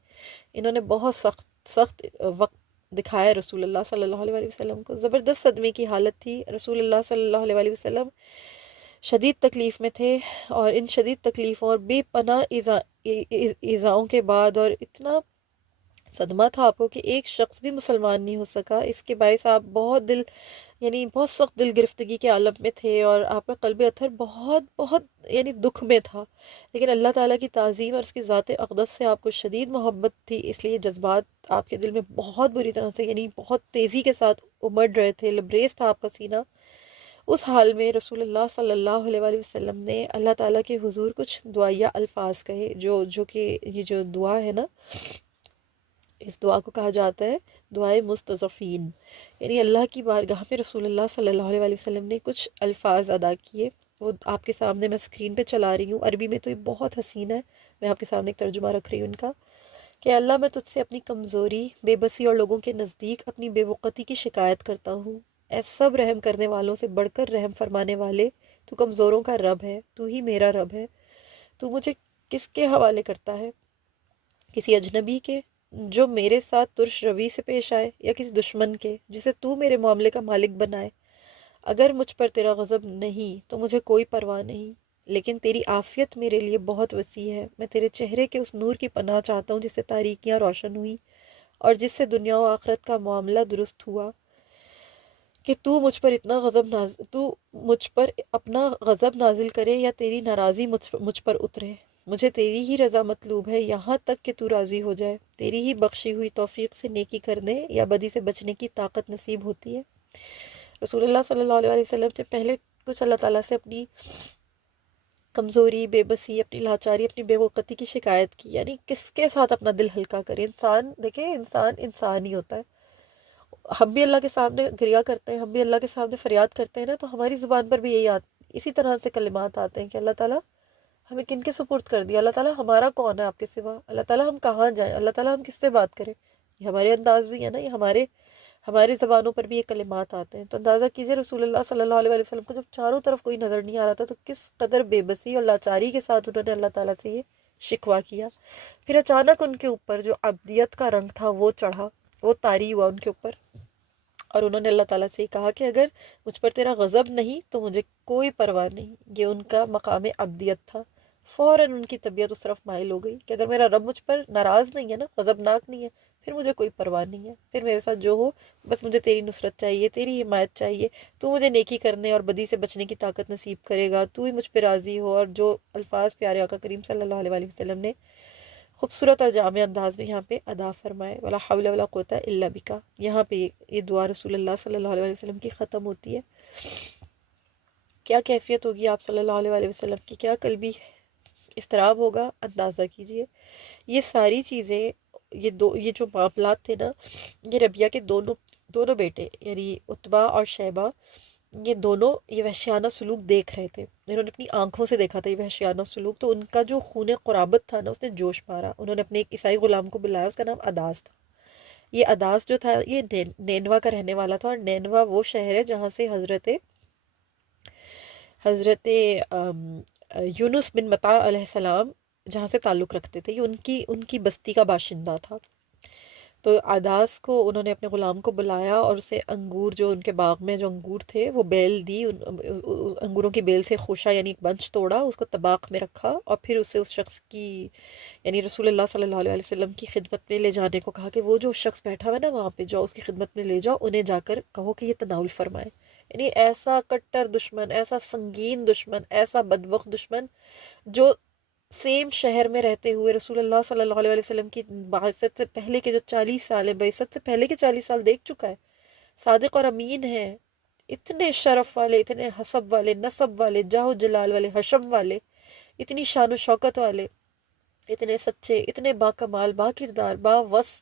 انہوں نے بہت سخت وقت دکھایا رسول اللہ صلی اللہ علیہ وسلم کو۔ زبردست صدمے کی حالت تھی، رسول اللہ صلی اللہ علیہ وسلم شدید تکلیف میں تھے، اور ان شدید تکلیفوں اور بے پناہ ایذاؤں کے بعد اور اتنا صدمہ تھا آپ کو کہ ایک شخص بھی مسلمان نہیں ہو سکا۔ اس کے باعث آپ بہت سخت دل گرفتگی کے عالم میں تھے، اور آپ کا قلب اطہر بہت بہت دکھ میں تھا، لیکن اللہ تعالیٰ کی تعظیم اور اس کی ذات اقدس سے آپ کو شدید محبت تھی، اس لیے جذبات آپ کے دل میں بہت بری طرح سے بہت تیزی کے ساتھ امڑ رہے تھے، لبریز تھا آپ کا سینہ۔ اس حال میں رسول اللہ صلی اللہ علیہ وآلہ وسلم نے اللہ تعالیٰ کے حضور کچھ دعائیہ الفاظ کہے، جو کہ یہ جو دعا ہے نا، اس دعا کو کہا جاتا ہے دعائے مستضعفین۔ یعنی اللہ کی بارگاہ میں رسول اللہ صلی اللہ علیہ وآلہ وسلم نے کچھ الفاظ ادا کیے، وہ آپ کے سامنے میں اسکرین پہ چلا رہی ہوں۔ عربی میں تو یہ بہت حسین ہے، میں آپ کے سامنے ایک ترجمہ رکھ رہی ہوں ان کا، کہ اللہ میں تجھ سے اپنی کمزوری، بے بسی اور لوگوں کے نزدیک اپنی بے وقتی کی شکایت کرتا ہوں۔ اے سب رحم کرنے والوں سے بڑھ کر رحم فرمانے والے، تو کمزوروں کا رب ہے، تو ہی میرا رب ہے۔ تو مجھے کس کے حوالے کرتا ہے؟ کسی اجنبی کے جو میرے ساتھ ترش روی سے پیش آئے، یا کسی دشمن کے جسے تو میرے معاملے کا مالک بنائے؟ اگر مجھ پر تیرا غضب نہیں تو مجھے کوئی پرواہ نہیں، لیکن تیری عافیت میرے لیے بہت وسیع ہے۔ میں تیرے چہرے کے اس نور کی پناہ چاہتا ہوں جس سے تاریکیاں روشن ہوئی، اور جس سے دنیا و آخرت کا معاملہ درست ہوا، کہ تو مجھ پر اپنا غضب نازل کرے یا تیری ناراضی مجھ پر اترے۔ مجھے تیری ہی رضا مطلوب ہے، یہاں تک کہ تو راضی ہو جائے۔ تیری ہی بخشی ہوئی توفیق سے نیکی کرنے یا بدی سے بچنے کی طاقت نصیب ہوتی ہے۔ رسول اللہ صلی اللہ علیہ وسلم نے پہلے کچھ اللہ تعالیٰ سے اپنی کمزوری، بے بسی، اپنی لاچاری، اپنی بے وقتی کی شکایت کی، یعنی کس کے ساتھ اپنا دل ہلکا کرے۔ انسان ہی ہوتا ہے، ہم بھی اللہ کے سامنے گریا کرتے ہیں، ہم بھی اللہ کے سامنے فریاد کرتے ہیں نا، تو ہماری زبان پر بھی اسی طرح سے کلمات آتے ہیں کہ اللہ تعالیٰ ہمیں کن کے سپرد کر دیا، اللہ تعالیٰ ہمارا کون ہے آپ کے سوا، اللہ تعالیٰ ہم کہاں جائیں، اللہ تعالیٰ ہم کس سے بات کریں۔ یہ ہمارے انداز بھی ہے نا، یہ ہمارے زبانوں پر بھی یہ کلمات آتے ہیں۔ تو اندازہ کیجئے رسول اللہ صلی اللہ علیہ وسلم کو جب چاروں طرف کوئی نظر نہیں آ رہا تھا تو کس قدر بے بسی اور لاچاری کے ساتھ انہوں نے اللہ تعالیٰ سے یہ شکوہ کیا۔ پھر اچانک ان کے اوپر جو عبدیت کا رنگ تھا وہ چڑھا، وہ طاری ہوا ان کے اوپر، اور انہوں نے اللہ تعالیٰ سے کہا کہ اگر مجھ پر تیرا غضب نہیں تو مجھے کوئی پرواہ نہیں۔ یہ ان کا مقام عبدیت تھا۔ فوراً ان کی طبیعت اس طرف مائل ہو گئی کہ اگر میرا رب مجھ پر ناراض نہیں ہے نا، غضبناک نہیں ہے، پھر مجھے کوئی پرواہ نہیں ہے، پھر میرے ساتھ جو ہو، بس مجھے تیری نصرت چاہیے، تیری حمایت چاہیے، تو مجھے نیکی کرنے اور بدی سے بچنے کی طاقت نصیب کرے گا، تو ہی مجھ پہ راضی ہو۔ اور جو الفاظ پیارے آقا کریم صلی اللہ علیہ وآلہ وسلم نے خوبصورت اور جامع انداز میں یہاں پہ ادا فرمائے، ولا حول ولا قوت الا بکا، یہاں پہ یہ دعا رسول اللہ صلی اللہ علیہ وسلم کی ختم ہوتی ہے۔ کیا کیفیت ہوگی آپ صلی اللہ علیہ وسلم کی، کیا قلبی اضطراب ہوگا، اندازہ کیجئے۔ یہ ساری چیزیں، یہ جو معاملات تھے نا، یہ ربیہ کے دونوں بیٹے یعنی عتبہ اور شیبہ، یہ دونوں یہ وحشیانہ سلوک دیکھ رہے تھے، انہوں نے اپنی آنکھوں سے دیکھا تھا یہ وحشیانہ سلوک، تو ان کا جو خون قرابت تھا نا اس نے جوش مارا۔ انہوں نے اپنے ایک عیسائی غلام کو بلایا، اس کا نام اداس تھا۔ یہ اداس جو تھا یہ نینوا کا رہنے والا تھا، اور نینوا وہ شہر ہے جہاں سے حضرت یونس بن متا علیہ السلام جہاں سے تعلق رکھتے تھے، یہ ان کی بستی کا باشندہ تھا۔ تو عداس کو انہوں نے اپنے غلام کو بلایا اور اسے انگور، جو ان کے باغ میں جو انگور تھے وہ بیل دی، انگوروں کی بیل سے خوشا یعنی ایک بنچ توڑا، اس کو طباق میں رکھا اور پھر اسے اس شخص کی یعنی رسول اللہ صلی اللہ علیہ وسلم کی خدمت میں لے جانے کو کہا کہ وہ جو شخص بیٹھا ہوا ہے نا وہاں پہ جاؤ، اس کی خدمت میں لے جاؤ، انہیں جا کر کہو کہ یہ تناول فرمائے۔ یعنی ایسا کٹر دشمن، ایسا سنگین دشمن، ایسا بدبخت دشمن، جو سیم شہر میں رہتے ہوئے رسول اللہ صلی اللہ علیہ وسلم کی بعثت سے پہلے کے جو 40 سال ہے، بعثت سے پہلے کے 40 سال دیکھ چکا ہے، صادق اور امین ہے، اتنے شرف والے، اتنے حسب والے، نسب والے، جاہ و جلال والے، حشم والے، اتنی شان و شوکت والے، اتنے سچے، اتنے با کمال، با کردار، با وصف،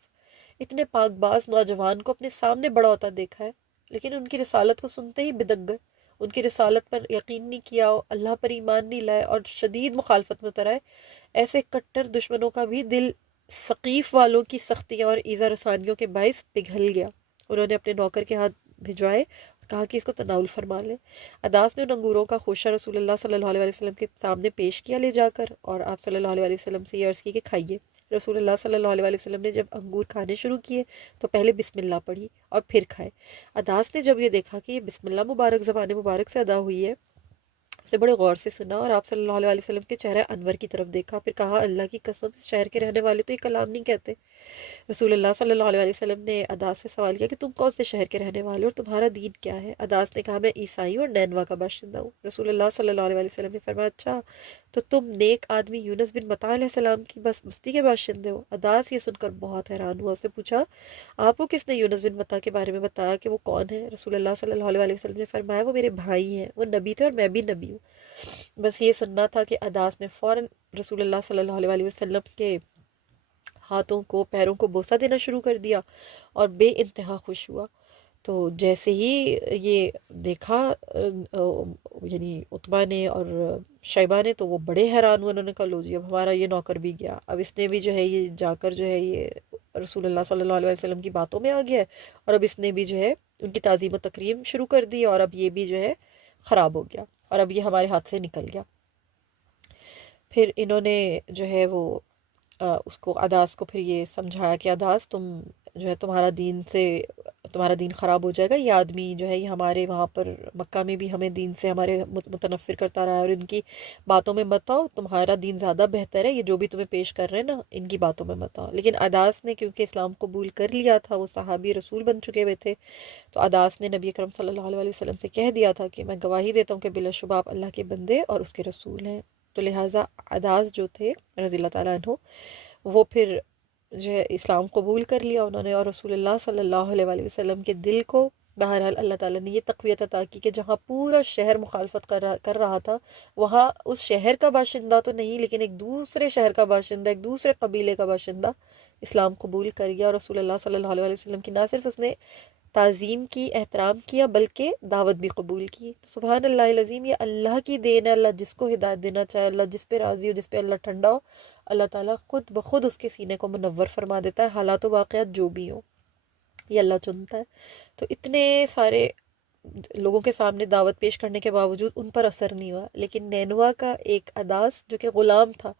اتنے پاک باز نوجوان کو اپنے سامنے بڑا ہوتا دیکھا ہے، لیکن ان کی رسالت کو سنتے ہی بدک گئے، ان کی رسالت پر یقین نہیں کیا، اللہ پر ایمان نہیں لائے اور شدید مخالفت میں اتر آئے۔ ایسے کٹر دشمنوں کا بھی دل ثقیف والوں کی سختیاں اور ایذا رسانیوں کے باعث پگھل گیا۔ انہوں نے اپنے نوکر کے ہاتھ بھجوائے اور کہا کہ اس کو تناول فرما لیں۔ عداس نے ان انگوروں کا خوشہ رسول اللہ صلی اللہ علیہ وسلم کے سامنے پیش کیا لے جا کر، اور آپ صلی اللہ علیہ وسلم سے یہ عرض کی کہ کھائیے۔ رسول اللہ صلی اللہ علیہ وسلم نے جب انگور کھانے شروع کیے تو پہلے بسم اللہ پڑھی اور پھر کھائے۔ عداس نے جب یہ دیکھا کہ یہ بسم اللہ مبارک زبان مبارک سے ادا ہوئی ہے، اسے بڑے غور سے سنا اور آپ صلی اللہ علیہ وسلم کے چہرہ انور کی طرف دیکھا، پھر کہا اللہ کی قسم، اس شہر کے رہنے والے تو یہ کلام نہیں کہتے۔ رسول اللہ صلی اللہ علیہ وسلم نے عداس سے سوال کیا کہ تم کون سے شہر کے رہنے والے ہو اور تمہارا دین کیا ہے؟ عداس نے کہا میں عیسائی ہوں اور نینوا کا باشندہ ہوں۔ رسول اللہ صلی اللہ علیہ وسلم نے فرمایا اچھا، تو تم نیک آدمی یونس بن متا علیہ السلام کی بستی کے باشندے ہو؟ عداس یہ سن کر بہت حیران ہوا، اس نے پوچھا آپ کو کس نے یونس بن متا کے بارے میں بتایا کہ وہ کون ہے؟ رسول اللہ صلی اللہ علیہ وسلم نے فرمایا وہ میرے بھائی ہیں، وہ نبی تھے اور میں بھی نبی ہوں۔ بس یہ سننا تھا کہ عداس نے فوراً رسول اللہ صلی اللہ علیہ وسلم کے ہاتھوں کو، پیروں کو بوسہ دینا شروع کر دیا اور بے انتہا خوش ہوا۔ تو جیسے ہی یہ دیکھا یعنی عتبہ نے اور شیبہ نے، تو وہ بڑے حیران ہوئے، انہوں نے کہا لو جی اب ہمارا یہ نوکر بھی گیا، اب اس نے بھی جو ہے یہ جا کر جو ہے یہ رسول اللہ صلی اللہ علیہ وسلم کی باتوں میں آ گیا ہے، اور اب اس نے بھی جو ہے ان کی تعظیم و تکریم شروع کر دی، اور اب یہ بھی جو ہے خراب ہو گیا، اور اب یہ ہمارے ہاتھ سے نکل گیا۔ پھر انہوں نے جو ہے وہ اس کو عداس کو پھر یہ سمجھایا کہ عداس تم جو ہے تمہارا دین خراب ہو جائے گا، یہ آدمی جو ہے یہ ہمارے وہاں پر مکہ میں بھی ہمیں دین سے ہمارے متنفر کرتا رہا ہے، اور ان کی باتوں میں مت آؤ، تمہارا دین زیادہ بہتر ہے، یہ جو بھی تمہیں پیش کر رہے ہیں نا ان کی باتوں میں مت آؤ۔ لیکن عداس نے کیونکہ اسلام قبول کر لیا تھا، وہ صحابی رسول بن چکے ہوئے تھے، تو عداس نے نبی اکرم صلی اللہ علیہ وسلم سے کہہ دیا تھا کہ میں گواہی دیتا ہوں کہ بلا شبہ آپ اللہ کے بندے اور اس کے رسول ہیں۔ تو لہٰذا عداس جو تھے رضی اللہ تعالیٰ عنہ، وہ پھر جو ہے اسلام قبول کر لیا انہوں نے، اور رسول اللہ صلی اللہ علیہ وآلہ وسلم کے دل کو بہرحال اللہ تعالیٰ نے یہ تقویت عطا کی کہ جہاں پورا شہر مخالفت کر رہا تھا، وہاں اس شہر کا باشندہ تو نہیں لیکن ایک دوسرے شہر کا باشندہ، ایک دوسرے قبیلے کا باشندہ اسلام قبول کر گیا، اور رسول اللہ صلی اللہ علیہ وسلم کی نہ صرف اس نے تعظیم کی، احترام کیا، بلکہ دعوت بھی قبول کی۔ تو سبحان اللہ العظیم، یہ اللہ کی دین ہے، اللہ جس کو ہدایت دینا چاہے، اللہ جس پہ راضی ہو، جس پہ اللہ ٹھنڈا ہو، اللہ تعالیٰ خود بخود اس کے سینے کو منور فرما دیتا ہے، حالات و واقعات جو بھی ہوں یہ اللہ چنتا ہے۔ تو اتنے سارے لوگوں کے سامنے دعوت پیش کرنے کے باوجود ان پر اثر نہیں ہوا، لیکن نینوا کا ایک عداس جو کہ غلام تھا،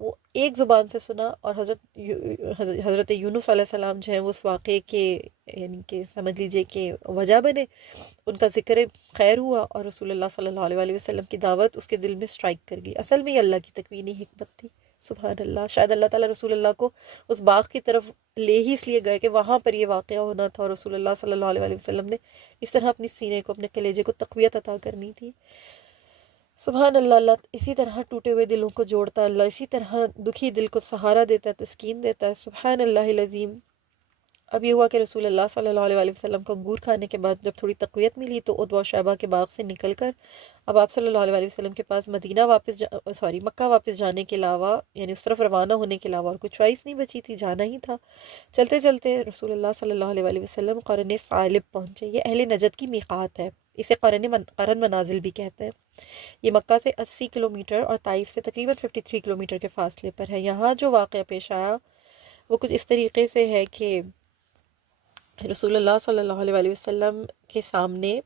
وہ ایک زبان سے سنا، اور حضرت یونس علیہ السلام جو ہیں وہ اس واقعے کے یعنی کہ سمجھ لیجئے کہ وجہ بنے، ان کا ذکر خیر ہوا، اور رسول اللہ صلی اللہ علیہ وسلم کی دعوت اس کے دل میں سٹرائک کر گئی۔ اصل میں یہ اللہ کی تکوینی حکمت تھی، سبحان اللہ۔ شاید اللہ تعالیٰ رسول اللہ کو اس باغ کی طرف لے ہی اس لیے گئے کہ وہاں پر یہ واقعہ ہونا تھا، اور رسول اللہ صلی اللہ علیہ وسلم نے اس طرح اپنی سینے کو، اپنے کلیجے کو تقویت عطا کرنی تھی۔ سبحان اللہ، اللہ اسی طرح ٹوٹے ہوئے دلوں کو جوڑتا ہے، اللہ اسی طرح دکھی دل کو سہارا دیتا ہے، تسکین دیتا ہے، سبحان اللہ العظیم۔ اب یہ ہوا کہ رسول اللہ صلی اللہ علیہ وسلم کو انگور کھانے کے بعد جب تھوڑی تقویت ملی تو عتبہ و شیبہ کے باغ سے نکل کر اب آپ صلی اللہ علیہ وسلم کے پاس مکہ واپس جانے کے علاوہ، یعنی اس طرف روانہ ہونے کے علاوہ اور کوئی چوائس نہیں بچی تھی، جانا ہی تھا۔ چلتے چلتے رسول اللہ صلی اللہ علیہ وسلم قرن ثعلب پہنچے۔ یہ اہل نجد کی میقات ہے، اسے قرن منازل بھی کہتے ہیں۔ یہ مکہ سے 80 کلومیٹر اور طائف سے تقریباً 53 کلومیٹر کے فاصلے پر ہے۔ یہاں جو واقعہ پیش آیا وہ کچھ اس طریقے سے ہے کہ رسول اللہ صلی اللہ علیہ وسلم کے سامنے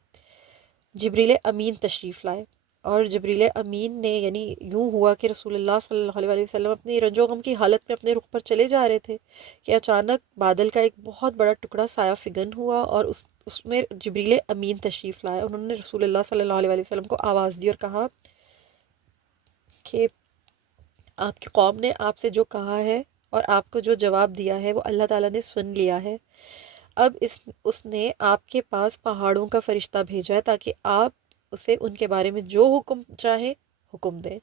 جبریل امین تشریف لائے، اور جبریل امین نے یعنی یوں ہوا کہ رسول اللہ صلی اللہ علیہ وسلم اپنی رنج و غم کی حالت میں اپنے رخ پر چلے جا رہے تھے کہ اچانک بادل کا ایک بہت بڑا ٹکڑا سایہ فگن ہوا، اور اس میں جبریل امین تشریف لائے۔ انہوں نے رسول اللہ صلی اللہ علیہ وسلم کو آواز دی اور کہا کہ آپ کی قوم نے آپ سے جو کہا ہے اور آپ کو جو جواب دیا ہے وہ اللہ تعالیٰ نے سن لیا ہے۔ اب اس نے آپ کے پاس پہاڑوں کا فرشتہ بھیجا ہے تاکہ آپ اسے ان کے بارے میں جو حکم چاہیں حکم دیں۔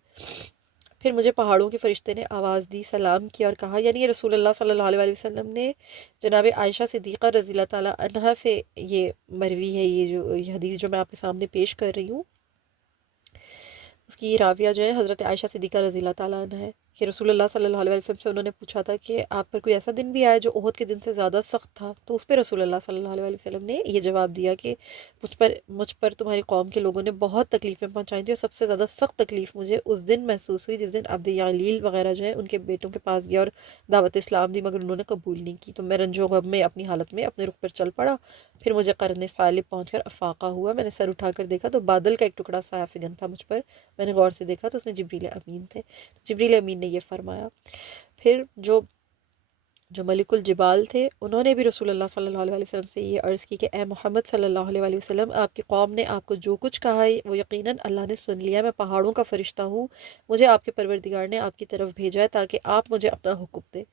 پھر مجھے پہاڑوں کے فرشتے نے آواز دی، سلام کیا اور کہا، یعنی یہ رسول اللہ صلی اللہ علیہ وسلم نے جناب عائشہ صدیقہ رضی اللہ تعالیٰ عنہا سے یہ مروی ہے، یہ حدیث جو میں آپ کے سامنے پیش کر رہی ہوں، اس کی راویہ جو ہے حضرت عائشہ صدیقہ رضی اللہ تعالیٰ عنہ ہے کہ رسول اللہ صلی اللہ علیہ وسلم سے انہوں نے پوچھا تھا کہ آپ پر کوئی ایسا دن بھی آیا جو احد کے دن سے زیادہ سخت تھا، تو اس پہ رسول اللہ صلی اللہ علیہ وسلم نے یہ جواب دیا کہ مجھ پر تمہاری قوم کے لوگوں نے بہت تکلیفیں پہنچائی تھیں، اور سب سے زیادہ سخت تکلیف مجھے اس دن محسوس ہوئی جس دن عبد یعلیل وغیرہ جو ہے ان کے بیٹوں کے پاس گیا اور دعوت اسلام دی، مگر انہوں نے قبول نہیں کی، تو میں رنج و غم میں اپنی حالت میں اپنے رخ پر چل پڑا۔ پھر مجھے قرن صالب پہنچ کر افاقہ ہوا، میں نے سر اٹھا کر دیکھا تو بادل کا ایک ٹکڑا سایہ فگن تھا مجھ پر، میں نے غور سے دیکھا تو اس میں جبریل امین تھے۔ جبریل امین نے یہ فرمایا۔ پھر جو ملک الجبال تھے انہوں نے بھی رسول اللہ صلی اللہ علیہ وسلم سے یہ عرض کی کہ اے محمد صلی اللہ علیہ وسلم، آپ کی قوم نے آپ کو جو کچھ کہا ہے وہ یقیناً اللہ نے سن لیا، میں پہاڑوں کا فرشتہ ہوں، مجھے آپ کے پروردگار نے آپ کی طرف بھیجا ہے تاکہ آپ مجھے اپنا حکم دیں۔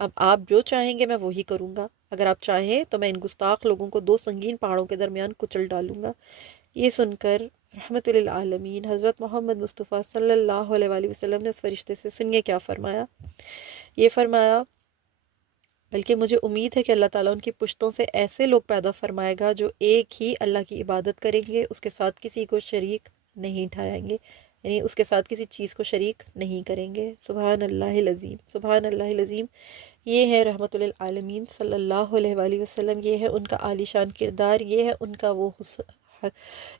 اب آپ جو چاہیں گے میں وہی کروں گا، اگر آپ چاہیں تو میں ان گستاخ لوگوں کو 2 سنگین پہاڑوں کے درمیان کچل ڈالوں گا۔ یہ سن کر رحمت للعالمین حضرت محمد مصطفیٰ صلی اللہ علیہ وآلہ وسلم نے اس فرشتے سے سنیے کیا فرمایا۔ یہ فرمایا، بلکہ مجھے امید ہے کہ اللہ تعالیٰ ان کی پشتوں سے ایسے لوگ پیدا فرمائے گا جو ایک ہی اللہ کی عبادت کریں گے، اس کے ساتھ کسی کو شریک نہیں ٹھہرائیں گے، یعنی اس کے ساتھ کسی چیز کو شریک نہیں کریں گے۔ سبحان اللہ العظیم، سبحان اللہ العظیم۔ یہ ہے رحمت للعالمین صلی اللہ علیہ وآلہ وسلم، یہ ہے ان کا عالی شان کردار، یہ ہے ان کا وہ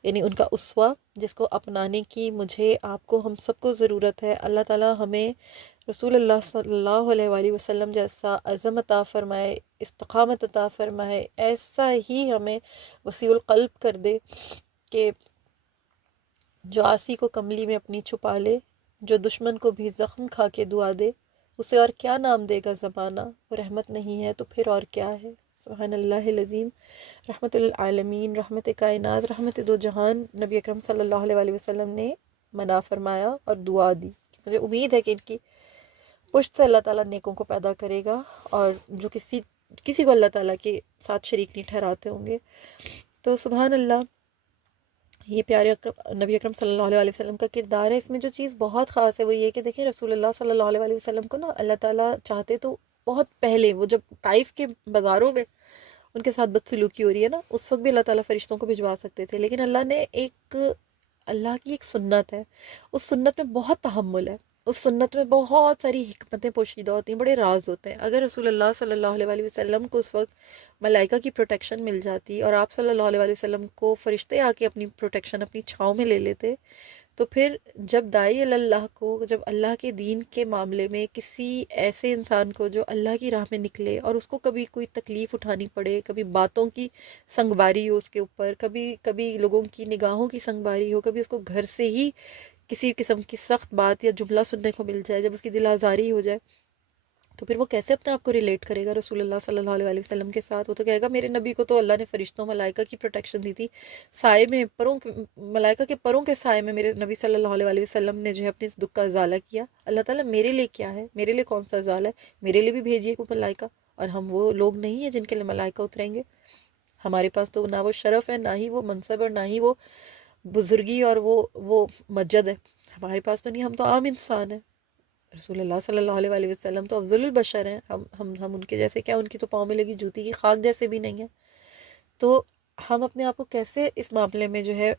یعنی ان کا اسوہ جس کو اپنانے کی مجھے، آپ کو، ہم سب کو ضرورت ہے۔ اللہ تعالیٰ ہمیں رسول اللہ صلی اللہ علیہ وآلہ وسلم جیسا عزم عطا فرمائے، استقامت عطا فرمائے، ایسا ہی ہمیں وسیع القلب کر دے کہ جو آسی کو کملی میں اپنی چھپا لے، جو دشمن کو بھی زخم کھا کے دعا دے، اسے اور کیا نام دے گا زمانہ، وہ رحمت نہیں ہے تو پھر اور کیا ہے۔ سبحان اللہ العظیم۔ رحمت للعالمین، رحمت کائنات، رحمت دو جہان نبی اکرم صلی اللہ علیہ وآلہ وسلم نے منع فرمایا اور دعا دی۔ مجھے امید ہے کہ ان کی پشت سے اللہ تعالیٰ نیکوں کو پیدا کرے گا، اور جو کسی کو اللہ تعالیٰ کے ساتھ شریک نہیں ٹھہراتے ہوں گے۔ تو سبحان اللہ، یہ پیارے نبی اکرم صلی اللہ علیہ وسلم کا کردار ہے۔ اس میں جو چیز بہت خاص ہے وہ یہ کہ دیکھیں رسول اللہ صلی اللہ علیہ وسلم کو نا اللہ تعالیٰ چاہتے تو بہت پہلے، وہ جب طائف کے بازاروں میں ان کے ساتھ بدسلوکی ہو رہی ہے نا، اس وقت بھی اللہ تعالیٰ فرشتوں کو بھجوا سکتے تھے، لیکن اللہ کی ایک سنت ہے، اس سنت میں بہت تحمل ہے، اس سنت میں بہت ساری حکمتیں پوشیدہ ہوتی ہیں، بڑے راز ہوتے ہیں۔ اگر رسول اللہ صلی اللہ علیہ وآلہ وسلم کو اس وقت ملائکہ کی پروٹیکشن مل جاتی اور آپ صلی اللہ علیہ وآلہ وسلم کو فرشتے آ کے اپنی پروٹیکشن اپنی چھاؤں میں لے لیتے، تو پھر جب داعی اللہ کو، جب اللہ کے دین کے معاملے میں کسی ایسے انسان کو جو اللہ کی راہ میں نکلے اور اس کو کبھی کوئی تکلیف اٹھانی پڑے، کبھی باتوں کی سنگباری ہو اس کے اوپر، کبھی لوگوں کی نگاہوں کی سنگباری ہو، کبھی اس کو گھر سے ہی کسی قسم کی سخت بات یا جملہ سننے کو مل جائے، جب اس کی دل آزاری ہو جائے، تو پھر وہ کیسے اپنے آپ کو ریلیٹ کرے گا رسول اللہ صلی اللہ علیہ وسلم کے ساتھ؟ وہ تو کہے گا میرے نبی کو تو اللہ نے فرشتوں ملائکہ کی پروٹیکشن دی تھی، سائے میں ملائکہ کے پروں کے سائے میں میرے نبی صلی اللہ علیہ وسلم نے جو ہے اپنے اس دکھ کا ازالہ کیا۔ اللہ تعالیٰ میرے لیے کیا ہے، میرے لیے کون سا ازالہ ہے، میرے لیے بھی بھیجیے کوئی ملائکہ۔ اور ہم وہ لوگ نہیں ہیں جن کے لیے ملائکہ اتریں گے۔ ہمارے پاس تو نہ وہ شرف ہے، نہ ہی وہ منصب، اور نہ ہی وہ بزرگی اور وہ مجد ہے، ہمارے پاس تو نہیں، ہم تو عام انسان ہیں۔ رسول اللہ صلی اللہ علیہ وآلہ وسلم تو افضل البشر ہیں، ہم ان کے جیسے کیا، ان کی تو پاؤں میں لگی جوتی کی خاک جیسے بھی نہیں ہیں۔ تو ہم اپنے آپ کو کیسے اس معاملے میں جو ہے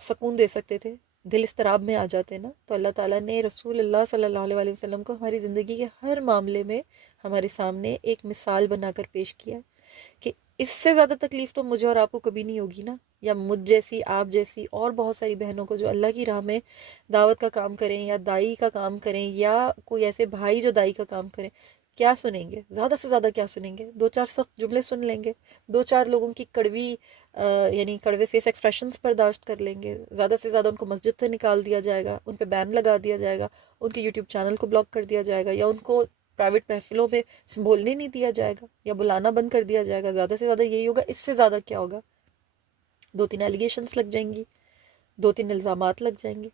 سکون دے سکتے تھے، دل اضطراب میں آ جاتے نا؟ تو اللہ تعالیٰ نے رسول اللہ صلی اللہ علیہ وآلہ وسلم کو ہماری زندگی کے ہر معاملے میں ہمارے سامنے ایک مثال بنا کر پیش کیا کہ اس سے زیادہ تکلیف تو مجھے اور آپ کو کبھی نہیں ہوگی نا، یا مجھ جیسی، آپ جیسی اور بہت ساری بہنوں کو جو اللہ کی راہ میں دعوت کا کام کریں، یا دائی کا کام کریں، یا کوئی ایسے بھائی جو دائی کا کام کریں، کیا سنیں گے؟ زیادہ سے زیادہ کیا سنیں گے؟ دو چار سخت جملے سن لیں گے، دو چار لوگوں کی کڑوی یعنی کڑوے فیس ایکسپریشنز برداشت کر لیں گے، زیادہ سے زیادہ ان کو مسجد سے نکال دیا جائے گا، ان پہ بین لگا دیا جائے گا، ان کے یوٹیوب چینل کو بلاک کر دیا جائے گا، یا ان کو پرائیویٹ محفلوں میں بولنے نہیں دیا جائے گا، یا بلانا بند کر دیا جائے گا. زیادہ سے زیادہ یہی ہوگا. اس سے زیادہ کیا ہوگا؟ دو تین ایلیگیشنز لگ جائیں گی، دو تین الزامات لگ جائیں گے.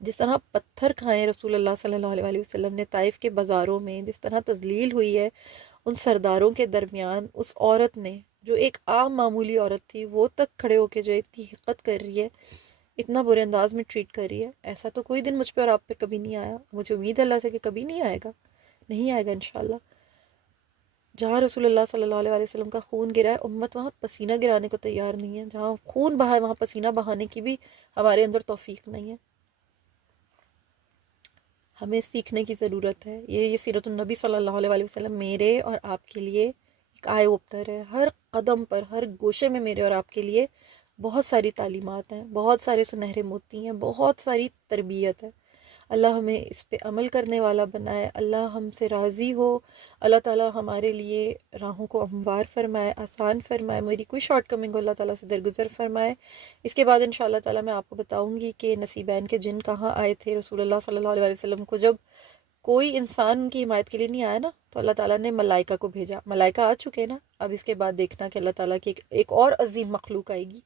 جس طرح پتھر کھائے رسول اللہ صلی اللہ علیہ وسلم نے طائف کے بازاروں میں، جس طرح تذلیل ہوئی ہے ان سرداروں کے درمیان، اس عورت نے جو ایک عام معمولی عورت تھی وہ تک کھڑے ہو کے جو اتنی حقت کر رہی ہے، اتنا برے انداز میں ٹریٹ کر رہی ہے. ایسا تو کوئی دن مجھ پہ اور آپ پہ کبھی نہیں آیا. مجھے امید ہے اللہ سے کہ کبھی نہیں آئے گا، نہیں آئے گا انشاءاللہ. جہاں رسول اللہ صلی اللہ علیہ وسلم کا خون گرا ہے، امت وہاں پسینہ گرانے کو تیار نہیں ہے. جہاں خون بہا ہے وہاں پسینہ بہانے کی بھی ہمارے اندر توفیق نہیں ہے. ہمیں سیکھنے کی ضرورت ہے. یہ سیرت النبی صلی اللہ علیہ وسلم میرے اور آپ کے لیے ایک آئے اوپنر ہے. ہر قدم پر، ہر گوشے میں میرے اور آپ کے لیے بہت ساری تعلیمات ہیں، بہت سارے سنہرے موتی ہیں، بہت ساری تربیت ہے. اللہ ہمیں اس پہ عمل کرنے والا بنائے. اللہ ہم سے راضی ہو. اللہ تعالیٰ ہمارے لیے راہوں کو ہموار فرمائے، آسان فرمائے. میری کوئی شارٹ کمنگ ہو اللہ تعالیٰ سے درگزر فرمائے. اس کے بعد انشاءاللہ تعالیٰ میں آپ کو بتاؤں گی کہ نصیبین کے جن کہاں آئے تھے رسول اللہ صلی اللہ علیہ وسلم کو. جب کوئی انسان ان کی حمایت کے لیے نہیں آیا نا، تو اللہ تعالیٰ نے ملائکہ کو بھیجا. ملائکہ آ چکے نا، اب اس کے بعد دیکھنا کہ اللہ تعالیٰ کی ایک اور عظیم مخلوق آئے گی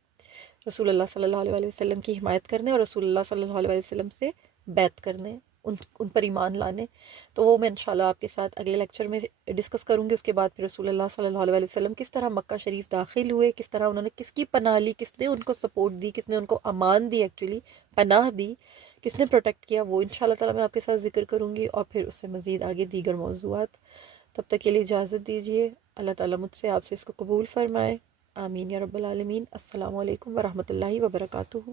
رسول اللہ صلی اللہ علیہ وسلم کی حمایت کرنے اور رسول اللہ صلی اللہ علیہ وسلم سے بیعت کرنے، ان پر ایمان لانے. تو وہ میں انشاءاللہ آپ کے ساتھ اگلے لیکچر میں ڈسکس کروں گی. اس کے بعد پھر رسول اللہ صلی اللہ علیہ وسلم کس طرح مکہ شریف داخل ہوئے، کس طرح انہوں نے کس کی پناہ لی، کس نے ان کو سپورٹ دی، کس نے ان کو امان دی، ایکچولی پناہ دی، کس نے پروٹیکٹ کیا، وہ انشاءاللہ تعالیٰ میں آپ کے ساتھ ذکر کروں گی. اور پھر اس سے مزید آگے دیگر موضوعات. تب تک کے لیے اجازت دیجیے. اللہ تعالیٰ مجھ سے آپ سے اس کو قبول فرمائے. آمین یا رب العالمین. السلام علیکم ورحمۃ اللہ وبرکاتہ.